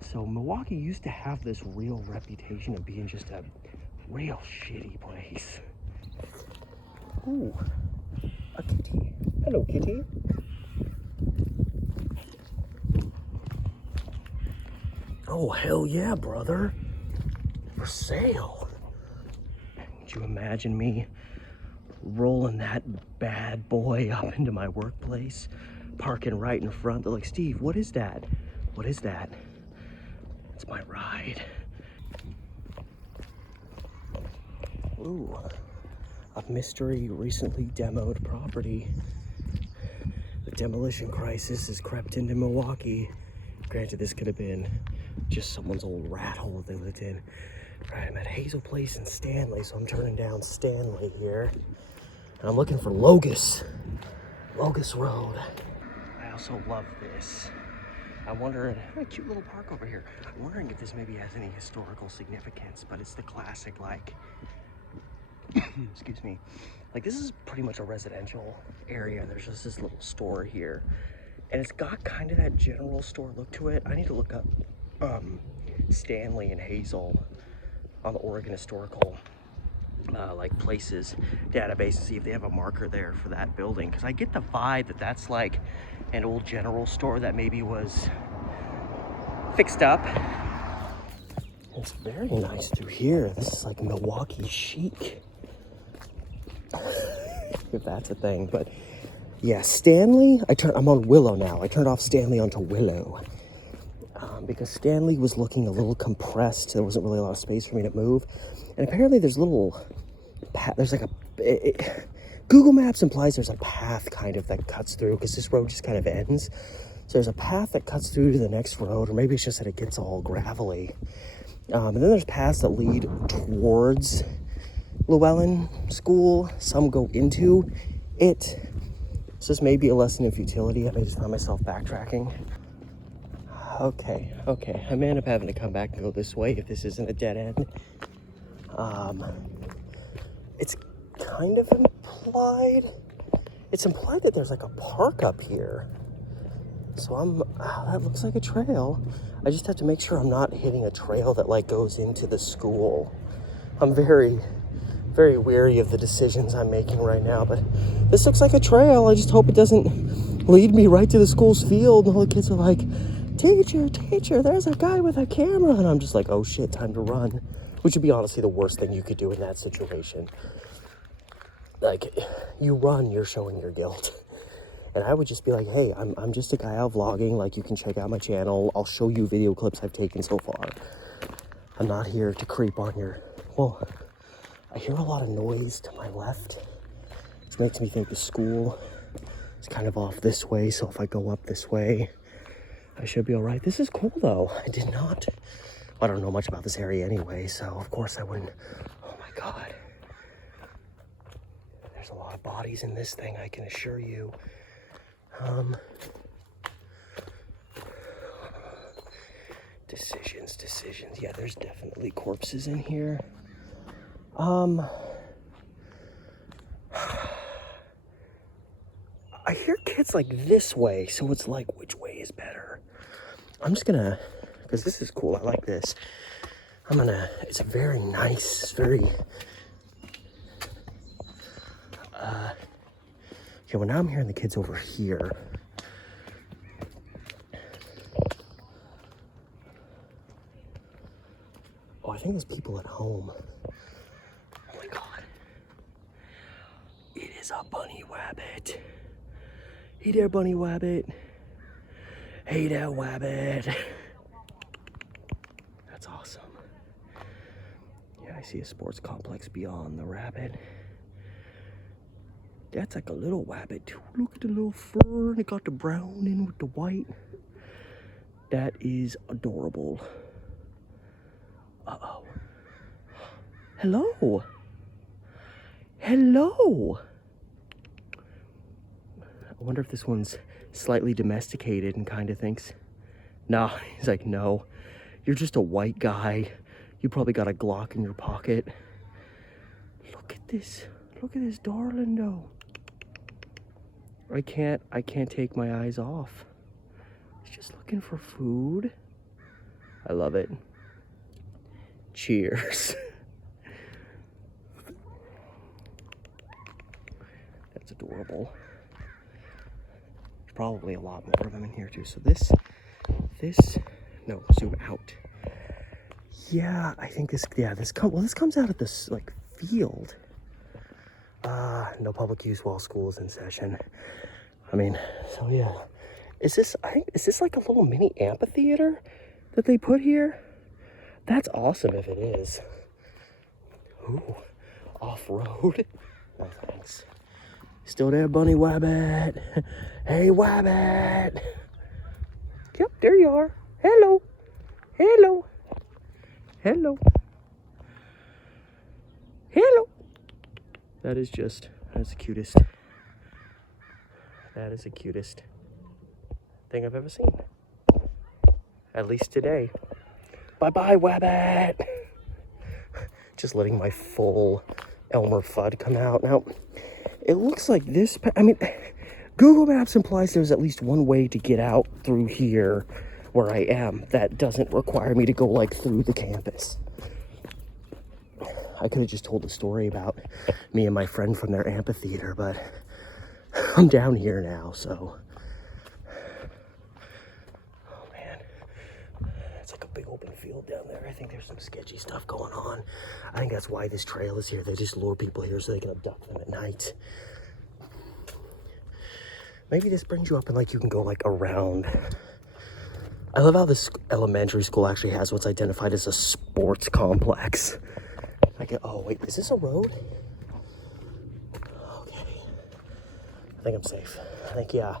So Milwaukee used to have this real reputation of being just a real shitty place. Ooh, a kitty. Hello, kitty. Oh, hell yeah, brother. For sale. Would you imagine me rolling that bad boy up into my workplace, parking right in front? They're like, Steve, what is that? What is that? It's my ride. Ooh, a mystery recently demoed property. The demolition crisis has crept into Milwaukee. Granted, this could have been just someone's old rat hole that they lived in. Right, I'm at Hazel Place in Stanley, so I'm turning down Stanley here. And I'm looking for Logos Road. I also love this. I wonder, a cute little park over here. I'm wondering if this maybe has any historical significance, but it's the classic, like, excuse me, like, this is pretty much a residential area. There's just this little store here, and it's got kind of that general store look to it. I need to look up Stanley and Hazel on the Oregon Historical like places database to see if they have a marker there for that building, because I get the vibe that that's like an old general store that maybe was fixed up. It's very nice through here. This is like Milwaukee chic, if that's a thing. But yeah, Stanley, I'm on Willow now. I turned off Stanley onto Willow because Stanley was looking a little compressed. There wasn't really a lot of space for me to move. And apparently there's Google Maps implies there's a path kind of that cuts through, because this road just kind of ends. So there's a path that cuts through to the next road, or maybe it's just that it gets all gravelly. And then there's paths that lead towards Llewellyn School. Some go into it. So this may be a lesson in futility. I may just find myself backtracking. Okay. I may end up having to come back and go this way if this isn't a dead end. It's kind of implied. It's implied that there's like a park up here. So that looks like a trail. I just have to make sure I'm not hitting a trail that like goes into the school. I'm very, very wary of the decisions I'm making right now, but this looks like a trail. I just hope it doesn't lead me right to the school's field and all the kids are like, teacher, there's a guy with a camera. And I'm just like, oh shit, time to run. Which would be honestly the worst thing you could do in that situation. Like, you run, you're showing your guilt. And I would just be like, hey, I'm just a guy out vlogging. Like, you can check out my channel. I'll show you video clips I've taken so far. I'm not here to creep on your... Well, I hear a lot of noise to my left. This makes me think the school is kind of off this way. So if I go up this way, I should be all right. This is cool, though. I don't know much about this area anyway, so of course I wouldn't... Oh, my God. There's a lot of bodies in this thing, I can assure you. Decisions. Yeah, there's definitely corpses in here. I hear kids like this way, so it's like, which way is better? I'm just gonna, because this is cool, I like this. It's very nice, it's very, okay, well now I'm hearing the kids over here. Oh, I think there's people at home. Oh my God. It is a bunny wabbit. Hey there, bunny wabbit. Hey there, wabbit. That's awesome. Yeah, I see a sports complex beyond the rabbit. That's like a little wabbit too. Look at the little fur, and it got the brown in with the white. That is adorable. Uh-oh. Hello. Hello. I wonder if this one's slightly domesticated and kind of thinks, nah, he's like, no, you're just a white guy. You probably got a Glock in your pocket. Look at this darling though. I can't take my eyes off. He's just looking for food. I love it. Cheers. That's adorable. There's probably a lot more of them in here too. So this, no, zoom out. Yeah, I think this comes out of this like field. No public use while school is in session. I mean, so yeah. Is this like a little mini amphitheater that they put here? That's awesome if it is. Ooh, off-road. No thanks. Still there, bunny wabbit? Hey, wabbit. Yep, there you are. Hello. Hello. Hello. Hello. That's the cutest. That is the cutest thing I've ever seen. At least today. Bye-bye, wabbit. Just letting my full Elmer Fudd come out. Now, it looks like this, I mean, Google Maps implies there's at least one way to get out through here where I am that doesn't require me to go like through the campus. I could have just told a story about me and my friend from their amphitheater, but I'm down here now, so. Oh man, it's like a big open field down there. I think there's some sketchy stuff going on. I think that's why this trail is here. They just lure people here so they can abduct them at night. Maybe this brings you up and like you can go like around. I love how this elementary school actually has what's identified as a sports complex. Oh wait, is this a road? Okay. I think I'm safe. I think, yeah.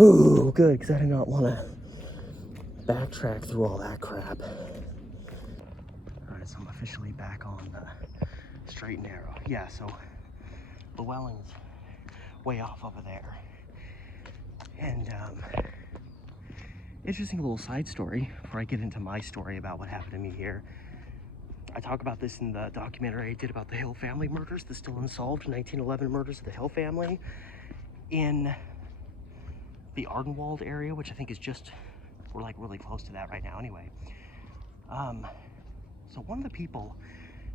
Ooh, good, because I do not want to backtrack through all that crap. Alright, so I'm officially back on the straight and narrow. Yeah, so Llewellyn's way off over there. And, interesting little side story before I get into my story about what happened to me here. I talk about this in the documentary I did about the Hill family murders, the still unsolved 1911 murders of the Hill family in the Ardenwald area, which I think is we're like really close to that right now anyway. So one of the people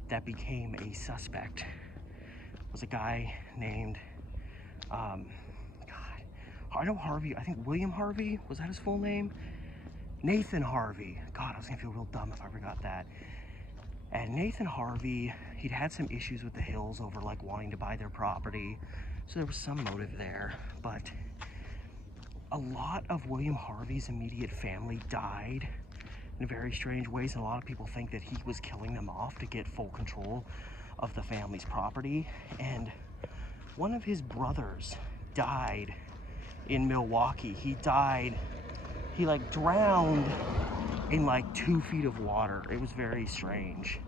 that became a suspect was a guy named, God, I know Harvey, I think William Harvey, was that his full name? Nathan Harvey. God, I was gonna feel real dumb if I forgot that. And Nathan Harvey, he'd had some issues with the Hills over like wanting to buy their property. So there was some motive there, but a lot of William Harvey's immediate family died in very strange ways, and a lot of people think that he was killing them off to get full control of the family's property. And one of his brothers died in Milwaukee. He like drowned in like 2 feet of water. It was very strange.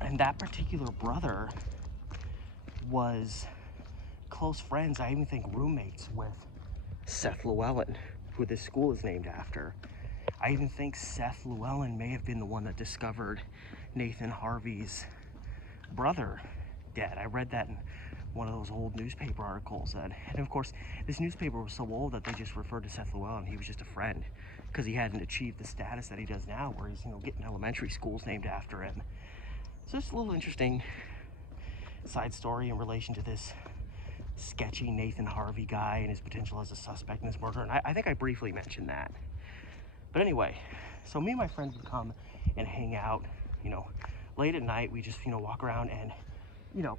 And that particular brother was close friends, I even think roommates, with Seth Llewellyn, who this school is named after. I even think Seth Llewellyn may have been the one that discovered Nathan Harvey's brother dead. I read that in one of those old newspaper articles. And of course, this newspaper was so old that they just referred to Seth Llewellyn. He was just a friend because he hadn't achieved the status that he does now, where he's, getting elementary schools named after him. So it's a little interesting side story in relation to this sketchy Nathan Harvey guy and his potential as a suspect in this murder. And I think I briefly mentioned that. But anyway, so me and my friends would come and hang out, late at night. We just, walk around and,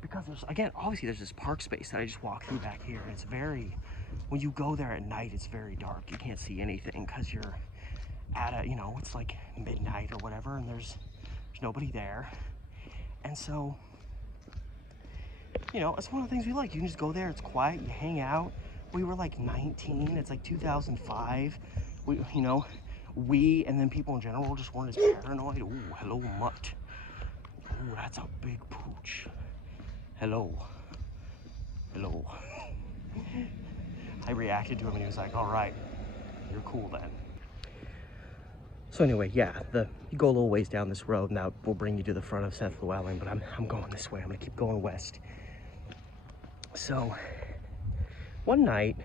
because there's, again, obviously there's this park space that I just walk through back here. And it's when you go there at night, it's very dark. You can't see anything because you're at it's like midnight or whatever, and there's nobody there. And so, it's one of the things we like. You can just go there, it's quiet, you hang out. We were like 19, it's like 2005. We, and then people in general just weren't as paranoid. Ooh, hello, mutt. Ooh, that's a big pooch. Hello. I reacted to him and he was like, all right, you're cool then. So anyway, yeah, you go a little ways down this road, and that will bring you to the front of Seth Llewellyn, but I'm going this way. I'm gonna keep going west. So one night,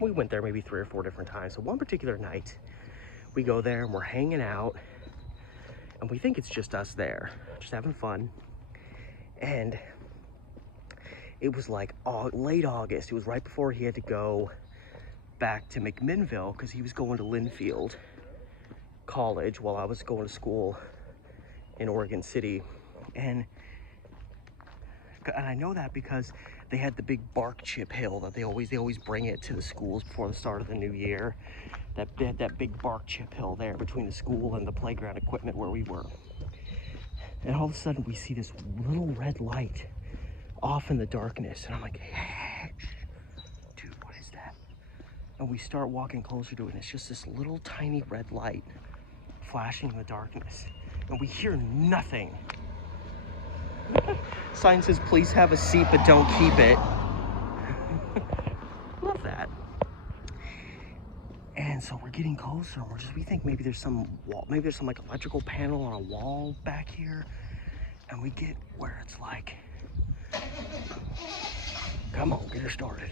we went there maybe 3 or 4 different times. So one particular night, we go there and we're hanging out, and we think it's just us there, just having fun. And it was like late August. It was right before he had to go back to McMinnville because he was going to Linfield College while I was going to school in Oregon City. And I know that because they had the big bark chip hill that they always bring it to the schools before the start of the new year. They had that big bark chip hill there between the school and the playground equipment where we were. And all of a sudden we see this little red light off in the darkness, and I'm like, hey, dude, what is that? And we start walking closer to it, and it's just this little tiny red light flashing in the darkness, and we hear nothing. Sign says, please have a seat, but don't keep it. Love that. And so we're getting closer, and we think maybe there's some wall, maybe there's some like electrical panel on a wall back here. And we get where it's like, come on, get her started.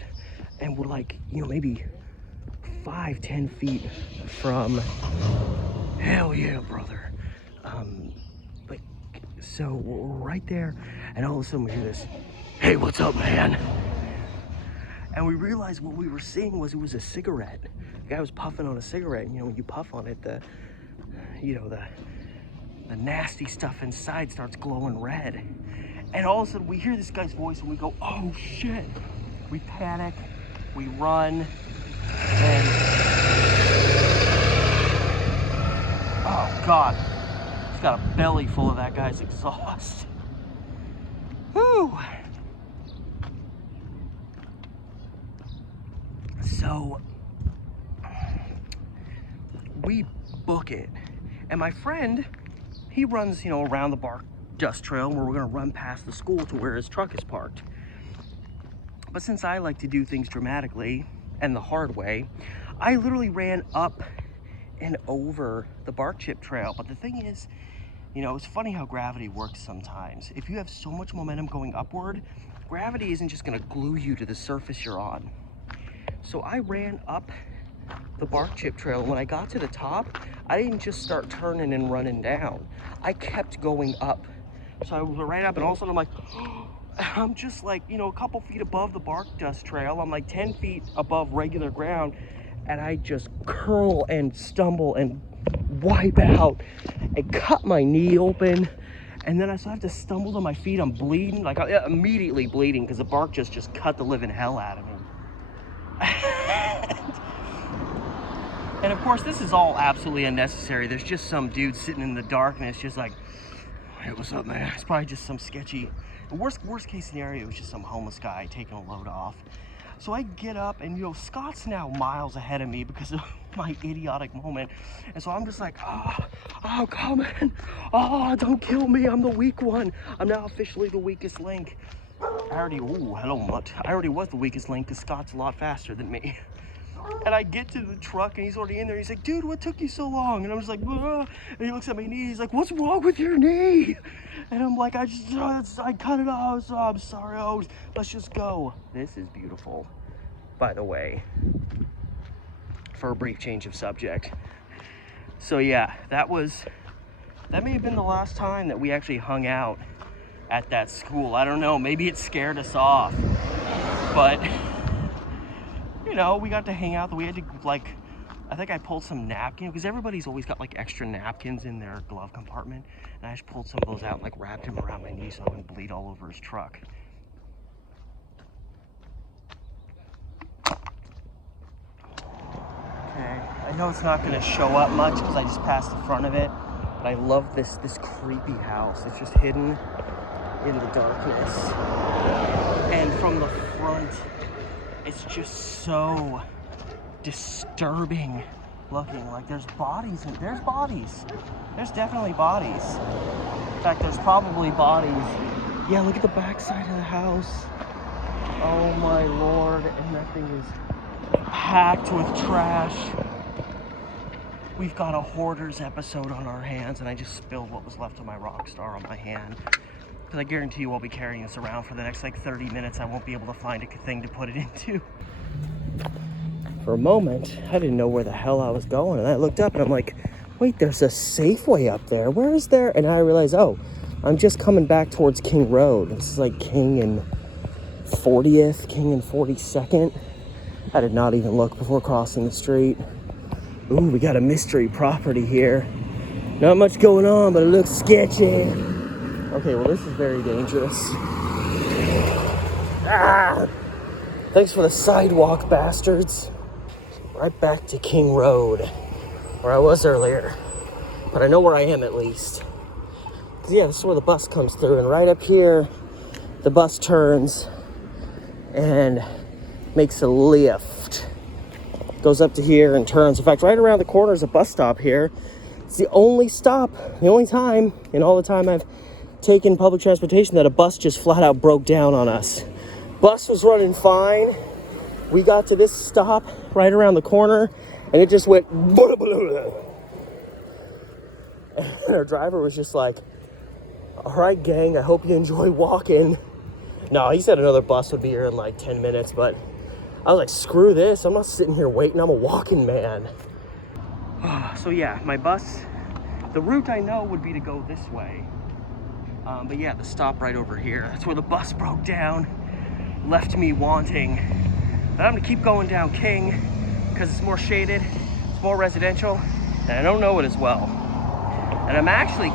And we're like, maybe 5-10 feet from, hell yeah, brother. So we're right there, and all of a sudden we hear this, hey, what's up, man? And we realized what we were seeing was it was a cigarette. The guy was puffing on a cigarette, and when you puff on it, the nasty stuff inside starts glowing red. And all of a sudden we hear this guy's voice and we go, oh shit. We panic, we run, and oh God, he's got a belly full of that guy's exhaust. Whew. So we book it, and my friend, he runs, around the bark dust trail where we're gonna run past the school to where his truck is parked. But since I like to do things dramatically and the hard way, I literally ran up and over the bark chip trail. But the thing is, it's funny how gravity works sometimes. If you have so much momentum going upward, gravity isn't just gonna glue you to the surface you're on. So I ran up the bark chip trail, and when I got to the top, I didn't just start turning and running down. I kept going up. So I ran up, and all of a sudden I'm like, I'm just like, a couple feet above the bark dust trail. I'm like 10 feet above regular ground, and I just curl and stumble and wipe out and cut my knee open. And then I still have to stumble to my feet. I'm bleeding, like immediately bleeding because the bark just cut the living hell out of me. And of course, this is all absolutely unnecessary. There's just some dude sitting in the darkness, just like, hey, what's up, man? It's probably just some sketchy, worst case scenario, it was just some homeless guy taking a load off. So I get up, and you know, Scott's now miles ahead of me because of my idiotic moment. And so I'm just like, oh, come on. Oh, don't kill me. I'm the weak one. I'm now officially the weakest link. I already was the weakest link because Scott's a lot faster than me. And I get to the truck, and he's already in there. He's like, dude, what took you so long? And I'm just like, and he looks at my knee. He's like, what's wrong with your knee? And I'm like, I cut it off. So I'm sorry. Oh, let's just go. This is beautiful, by the way, for a brief change of subject. So yeah, that may have been the last time that we actually hung out at that school. I don't know, maybe it scared us off, but you know, we got to hang out. We had to, like, I think I pulled some napkins because everybody's always got like extra napkins in their glove compartment, and I just pulled some of those out and like wrapped them around my knee so I wouldn't bleed all over his truck. Okay, I know it's not going to show up much because I just passed the front of it, but I love this creepy house. It's just hidden in the darkness, and from the front, it's just so disturbing looking. Like there's bodies, and there's bodies. There's definitely bodies. In fact, there's probably bodies. Yeah, look at the back side of the house. Oh my Lord, and that thing is packed with trash. We've got a hoarders episode on our hands, and I just spilled what was left of my Rockstar on my hand. Because I guarantee you I'll be carrying this around for the next like 30 minutes. I won't be able to find a thing to put it into. For a moment, I didn't know where the hell I was going, and I looked up and I'm like, wait, there's a Safeway up there. Where is there? And I realized, oh, I'm just coming back towards King Road. This is like King and 40th, King and 42nd. I did not even look before crossing the street. Ooh, we got a mystery property here. Not much going on, but it looks sketchy. Okay, well, this is very dangerous. Ah! Thanks for the sidewalk, bastards. Right back to King Road, where I was earlier. But I know where I am at least. 'Cause yeah, this is where the bus comes through, and right up here, the bus turns and makes a lift. Goes up to here and turns. In fact, right around the corner is a bus stop here. It's the only stop, the only time in all the time I've taken public transportation that a bus just flat out broke down on us. Bus was running fine. We got to this stop right around the corner, and it just went blah, blah, blah. And our driver was just like, all right, gang, I hope you enjoy walking. No, he said another bus would be here in like 10 minutes, but I was like, screw this. I'm not sitting here waiting. I'm a walking man. So yeah, my bus, the route I know would be to go this way. But yeah, the stop right over here, that's where the bus broke down, left me wanting. But I'm gonna keep going down King because it's more shaded, it's more residential, and I don't know it as well. And I'm actually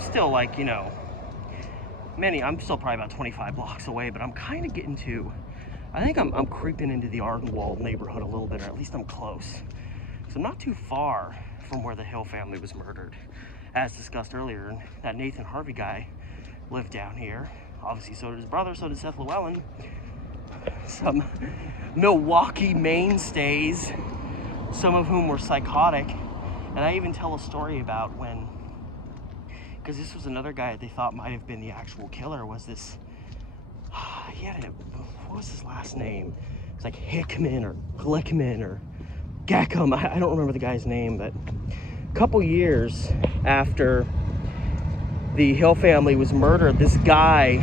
still like, you know, I'm still probably about 25 blocks away, but I'm kind of getting to, I think I'm creeping into the Ardenwald neighborhood a little bit, or at least I'm close. So I'm not too far from where the Hill family was murdered. As discussed earlier, that Nathan Harvey guy lived down here. Obviously, so did his brother, so did Seth Llewellyn. Some Milwaukie mainstays, some of whom were psychotic. And I even tell a story about when, because this was another guy that they thought might have been the actual killer, was this, what was his last name? It's like Hickman or Glickman or Gackham. I don't remember the guy's name, but a couple years after the Hill family was murdered, this guy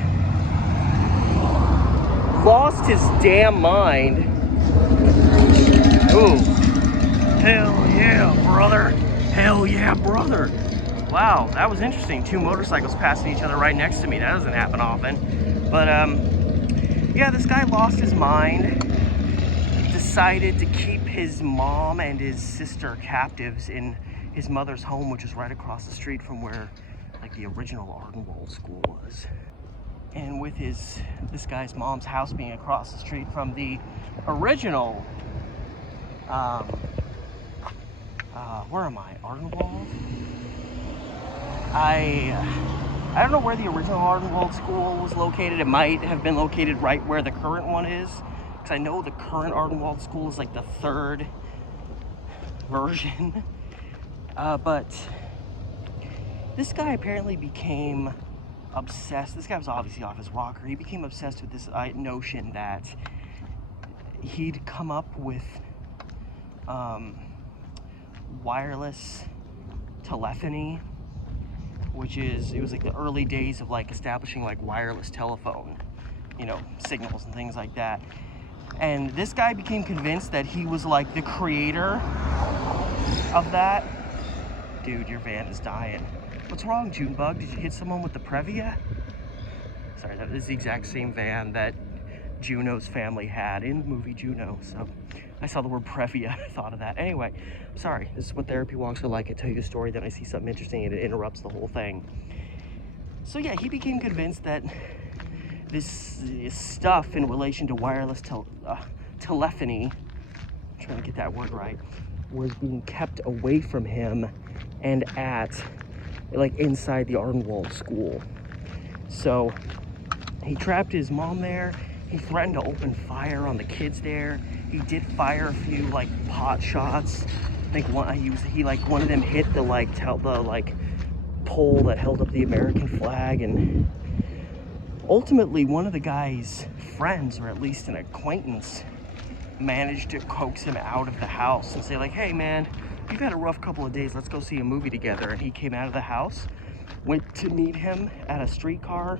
lost his damn mind. Ooh. Hell yeah, brother. Hell yeah, brother. Wow, that was interesting. Two motorcycles passing each other right next to me. That doesn't happen often. But, yeah, this guy lost his mind. Decided to keep his mom and his sister captives in his mother's home, which is right across the street from where like the original Ardenwald School was. And with this guy's mom's house being across the street from the original, where am I? Ardenwald? I don't know where the original Ardenwald School was located. It might have been located right where the current one is, because I know the current Ardenwald School is like the third version. But this guy apparently became obsessed. This guy was obviously off his rocker. He became obsessed with this notion that he'd come up with wireless telephony, which is, it was like the early days of like establishing like wireless telephone, you know, signals and things like that. And this guy became convinced that he was like the creator of that. Dude, your van is dying. What's wrong, Junebug? Did you hit someone with the Previa? Sorry, that is the exact same van that Juno's family had in the movie Juno. So I saw the word Previa, I thought of that. Anyway, sorry, this is what therapy walks are like. I tell you a story, then I see something interesting and it interrupts the whole thing. So yeah, he became convinced that this stuff in relation to wireless telephony, I'm trying to get that word right, was being kept away from him and at, like, inside the Ardenwald School. So he trapped his mom there. He threatened to open fire on the kids there. He did fire a few like pot shots. I think one one of them hit the pole that held up the American flag, and ultimately one of the guy's friends, or at least an acquaintance, managed to coax him out of the house and say like, hey man, you've had a rough couple of days, let's go see a movie together. And he came out of the house, went to meet him at a streetcar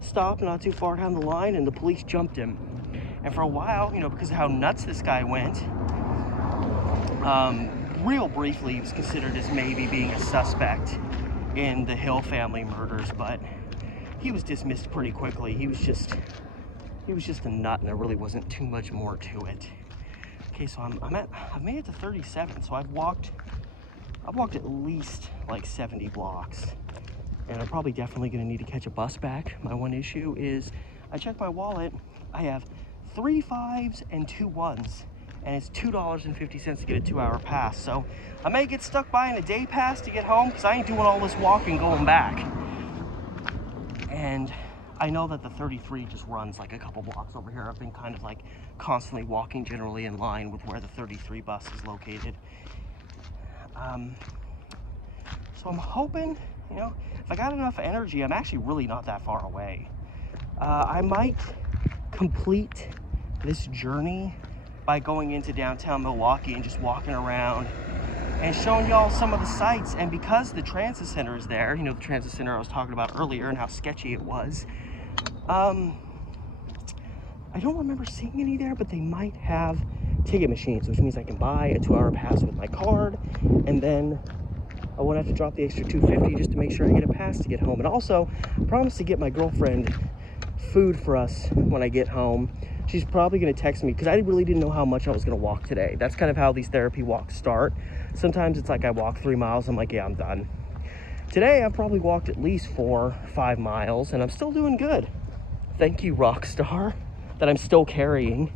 stop not too far down the line, and the police jumped him. And for a while, you know, because of how nuts this guy went, real briefly he was considered as maybe being a suspect in the Hill family murders, but he was dismissed pretty quickly. He was just a nut, and there really wasn't too much more to it. Okay, so I've made it to 37, so I've walked at least like 70 blocks, and I'm probably definitely gonna need to catch a bus back. My one issue is I checked my wallet. I have 3 5s and 2 1s, and it's $2.50 to get a 2-hour pass. So I may get stuck buying a day pass to get home, because I ain't doing all this walking going back. And I know that the 33 just runs like a couple blocks over here. I've been kind of like constantly walking generally in line with where the 33 bus is located. So I'm hoping, you know, if I got enough energy, I'm actually really not that far away. I might complete this journey by going into downtown Milwaukee and just walking around and showing y'all some of the sights. And because the transit center is there, you know, the transit center I was talking about earlier and how sketchy it was, I don't remember seeing any there, but they might have ticket machines, which means I can buy a 2-hour pass with my card, and then I won't have to drop the extra $2.50 just to make sure I get a pass to get home. And also, I promised to get my girlfriend food for us when I get home. She's probably going to text me, because I really didn't know how much I was going to walk today. That's kind of how these therapy walks start. Sometimes it's like I walk 3 miles, I'm like, yeah, I'm done. Today, I've probably walked at least 4 or 5 miles, and I'm still doing good. Thank you, Rockstar, that I'm still carrying.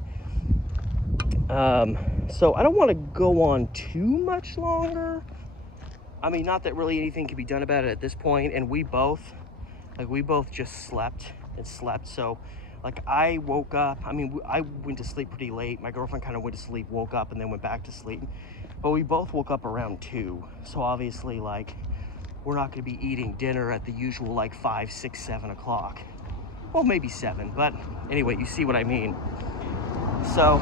So I don't want to go on too much longer. I mean, not that really anything can be done about it at this point, and we both just slept and slept. So like, I woke up, I mean, I went to sleep pretty late. My girlfriend kind of went to sleep, woke up, and then went back to sleep. But we both woke up around 2. So obviously, like, we're not going to be eating dinner at the usual like 5, 6, 7 o'clock. Well, maybe 7, but anyway, you see what I mean. So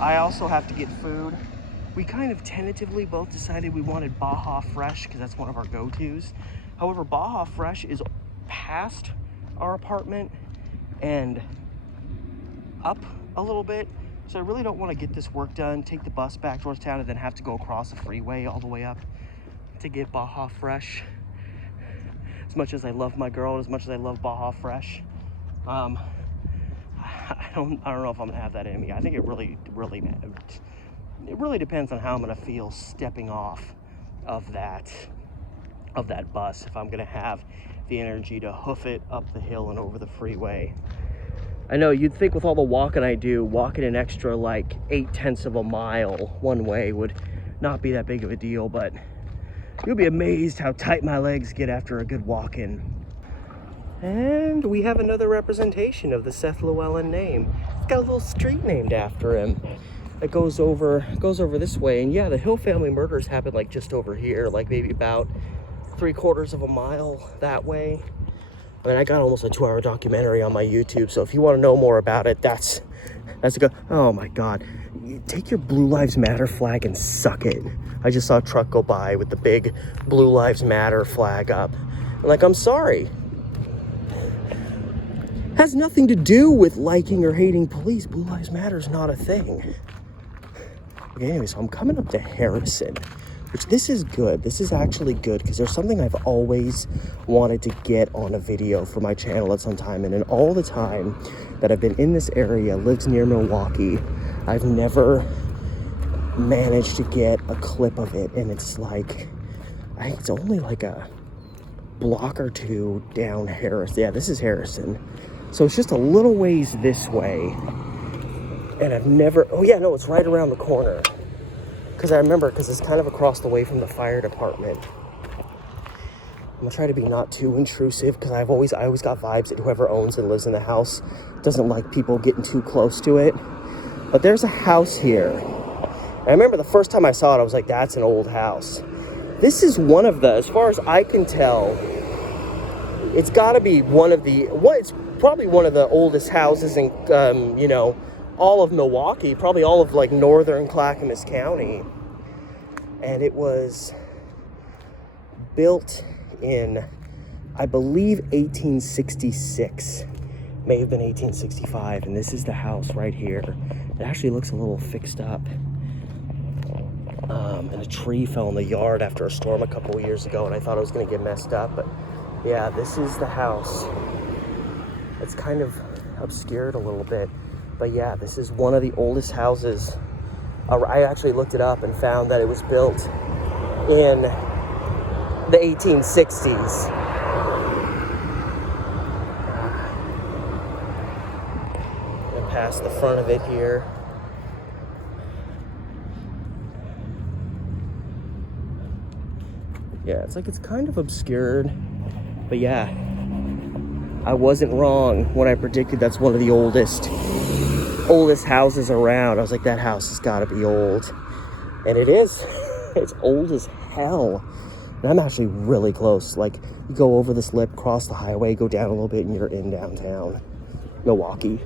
I also have to get food. We kind of tentatively both decided we wanted Baja Fresh, because that's one of our go-tos. However, Baja Fresh is past our apartment and up a little bit, so I really don't want to get this work done, take the bus back towards town, and then have to go across the freeway all the way up to get Baja Fresh. As much as I love my girl, and as much as I love Baja Fresh, I don't know if I'm gonna have that in me. I think it really depends on how I'm gonna feel stepping off of that of that bus if I'm gonna have the energy to hoof it up the hill and over the freeway. I know you'd think with all the walking I do, walking an extra like 0.8 of a mile one way would not be that big of a deal, but you'll be amazed how tight my legs get after a good walk-in. And we have another representation of the Seth Llewellyn name. It's got a little street named after him that goes over this way. And yeah, the Hill family murders happened like just over here, like maybe about 3/4 of a mile that way. I mean, I got almost a 2-hour documentary on my YouTube, so if you want to know more about it, that's a good. Oh my God, you take your Blue Lives Matter flag and suck it. I just saw a truck go by with the big Blue Lives Matter flag up. Like, I'm sorry. Has nothing to do with liking or hating police. Blue Lives Matter is not a thing. Okay, anyway, so I'm coming up to Harrison, which this is good. This is actually good because there's something I've always wanted to get on a video for my channel at some time. And in all the time that I've been in this area, lived near Milwaukee, I've never managed to get a clip of it. And it's like, I think it's only like a block or two down Harrison. Yeah, this is Harrison. So it's just a little ways this way. And I've never, oh yeah, no, it's right around the corner. Because I remember, because it's kind of across the way from the fire department. I'm gonna try to be not too intrusive, because I always got vibes that whoever owns and lives in the house doesn't like people getting too close to it. But there's a house here. I remember the first time I saw it, I was like, that's an old house. This is one of the, as far as I can tell, it's gotta be it's probably one of the oldest houses in, you know, all of Milwaukee, probably all of like northern Clackamas County. And it was built in, I believe, 1866. May have been 1865. And this is the house right here. It actually looks a little fixed up. And a tree fell in the yard after a storm a couple of years ago, and I thought it was going to get messed up. But yeah, this is the house. It's kind of obscured a little bit. But yeah, this is one of the oldest houses. I actually looked it up and found that it was built in the 1860s. And past the front of it here. Yeah, it's like it's kind of obscured. But yeah, I wasn't wrong when I predicted that's one of the oldest houses around. I was like, that house has got to be old. And it is. It's old as hell. And I'm actually really close. Like, you go over this lip, cross the highway, go down a little bit, and you're in downtown Milwaukee.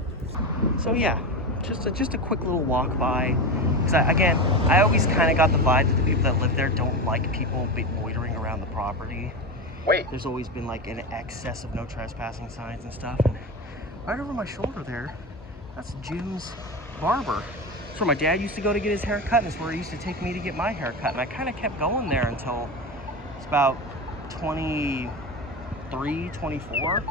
So yeah, just a quick little walk by. Because I always kind of got the vibe that the people that live there don't like people loitering around the property. Wait. There's always been like an excess of no trespassing signs and stuff. And right over my shoulder there, that's Jim's barber. It's where my dad used to go to get his hair cut, and it's where he used to take me to get my hair cut. And I kind of kept going there until it's about 23, 24.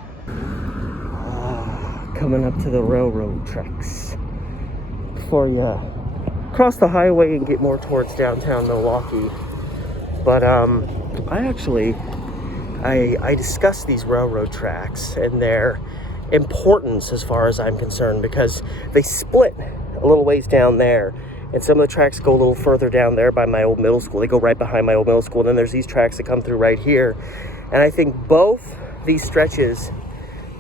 Coming up to the railroad tracks before you cross the highway and get more towards downtown Milwaukee. But I discussed these railroad tracks and their importance as far as I'm concerned, because they split a little ways down there, and some of the tracks go a little further down there by my old middle school. They go right behind my old middle school, and then there's these tracks that come through right here. And I think both these stretches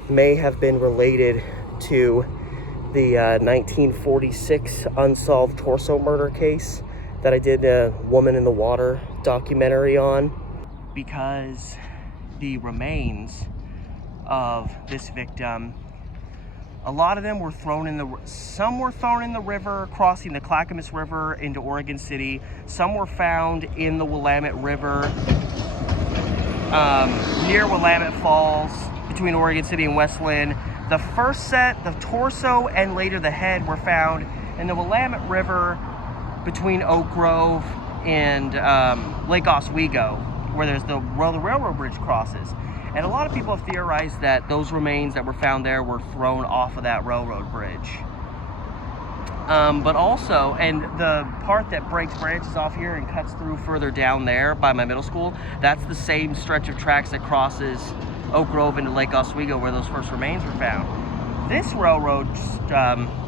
may have been related to the 1946 unsolved torso murder case that I did a Woman in the Water documentary on. Because the remains of this victim, a lot of them were thrown in some were thrown in the river, crossing the Clackamas River into Oregon City. Some were found in the Willamette River, near Willamette Falls, between Oregon City and Westland. The first set, the torso and later the head, were found in the Willamette River between Oak Grove and Lake Oswego, where there's the railroad bridge crosses. And a lot of people have theorized that those remains that were found there were thrown off of that railroad bridge. But also, and the part that breaks branches off here and cuts through further down there by my middle school, that's the same stretch of tracks that crosses Oak Grove into Lake Oswego where those first remains were found. This railroad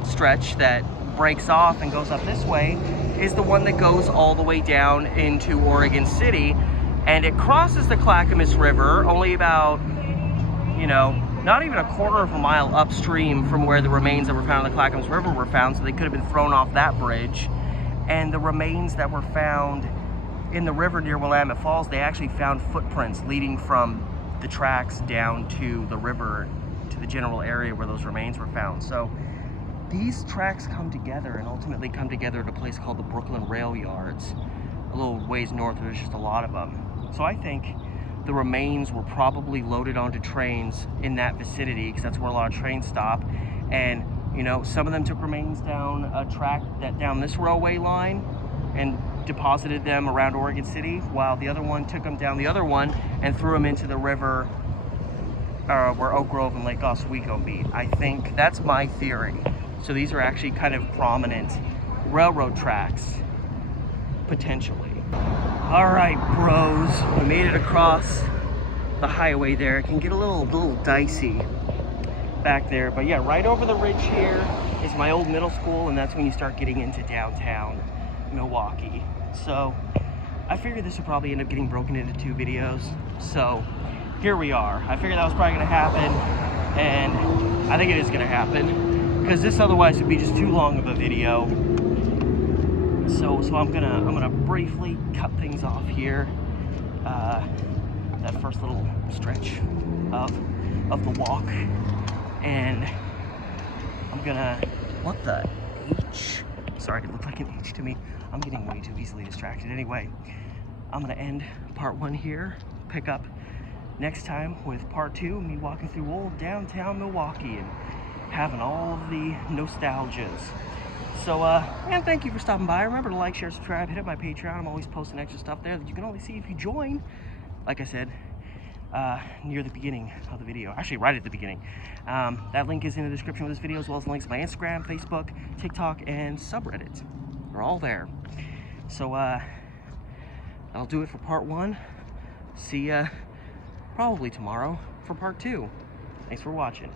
stretch that breaks off and goes up this way is the one that goes all the way down into Oregon City, and it crosses the Clackamas River only about, you know, not even a quarter of a mile upstream from where the remains that were found in the Clackamas River were found, so they could have been thrown off that bridge. And the remains that were found in the river near Willamette Falls, they actually found footprints leading from the tracks down to the river, to the general area where those remains were found. So these tracks come together and ultimately come together at a place called the Brooklyn Rail Yards, a little ways north. There's just a lot of them. So I think the remains were probably loaded onto trains in that vicinity, because that's where a lot of trains stop. And, you know, some of them took remains down a track down this railway line and deposited them around Oregon City, while the other one took them down the other one and threw them into the river where Oak Grove and Lake Oswego meet. I think that's my theory. So these are actually kind of prominent railroad tracks, potentially. All right, bros, we made it across the highway there. It can get a little dicey back there, but yeah, right over the ridge here is my old middle school, and that's when you start getting into downtown Milwaukee. So I figured this would probably end up getting broken into 2 videos, so here we are. I figured that was probably gonna happen, and I think it is gonna happen, because this otherwise would be just too long of a video. So I'm gonna briefly cut things off here. That first little stretch of the walk, and I'm gonna, what the H? Sorry, it looked like an H to me. I'm getting way too easily distracted. Anyway, I'm gonna end part 1 here. Pick up next time with part 2, me walking through old downtown Milwaukee and having all of the nostalgias. So, and thank you for stopping by. Remember to like, share, subscribe, hit up my Patreon. I'm always posting extra stuff there that you can only see if you join. Like I said, near the beginning of the video. Actually, right at the beginning. That link is in the description of this video, as well as links to my Instagram, Facebook, TikTok, and subreddit. They're all there. So, that'll do it for part 1. See ya probably tomorrow for part 2. Thanks for watching.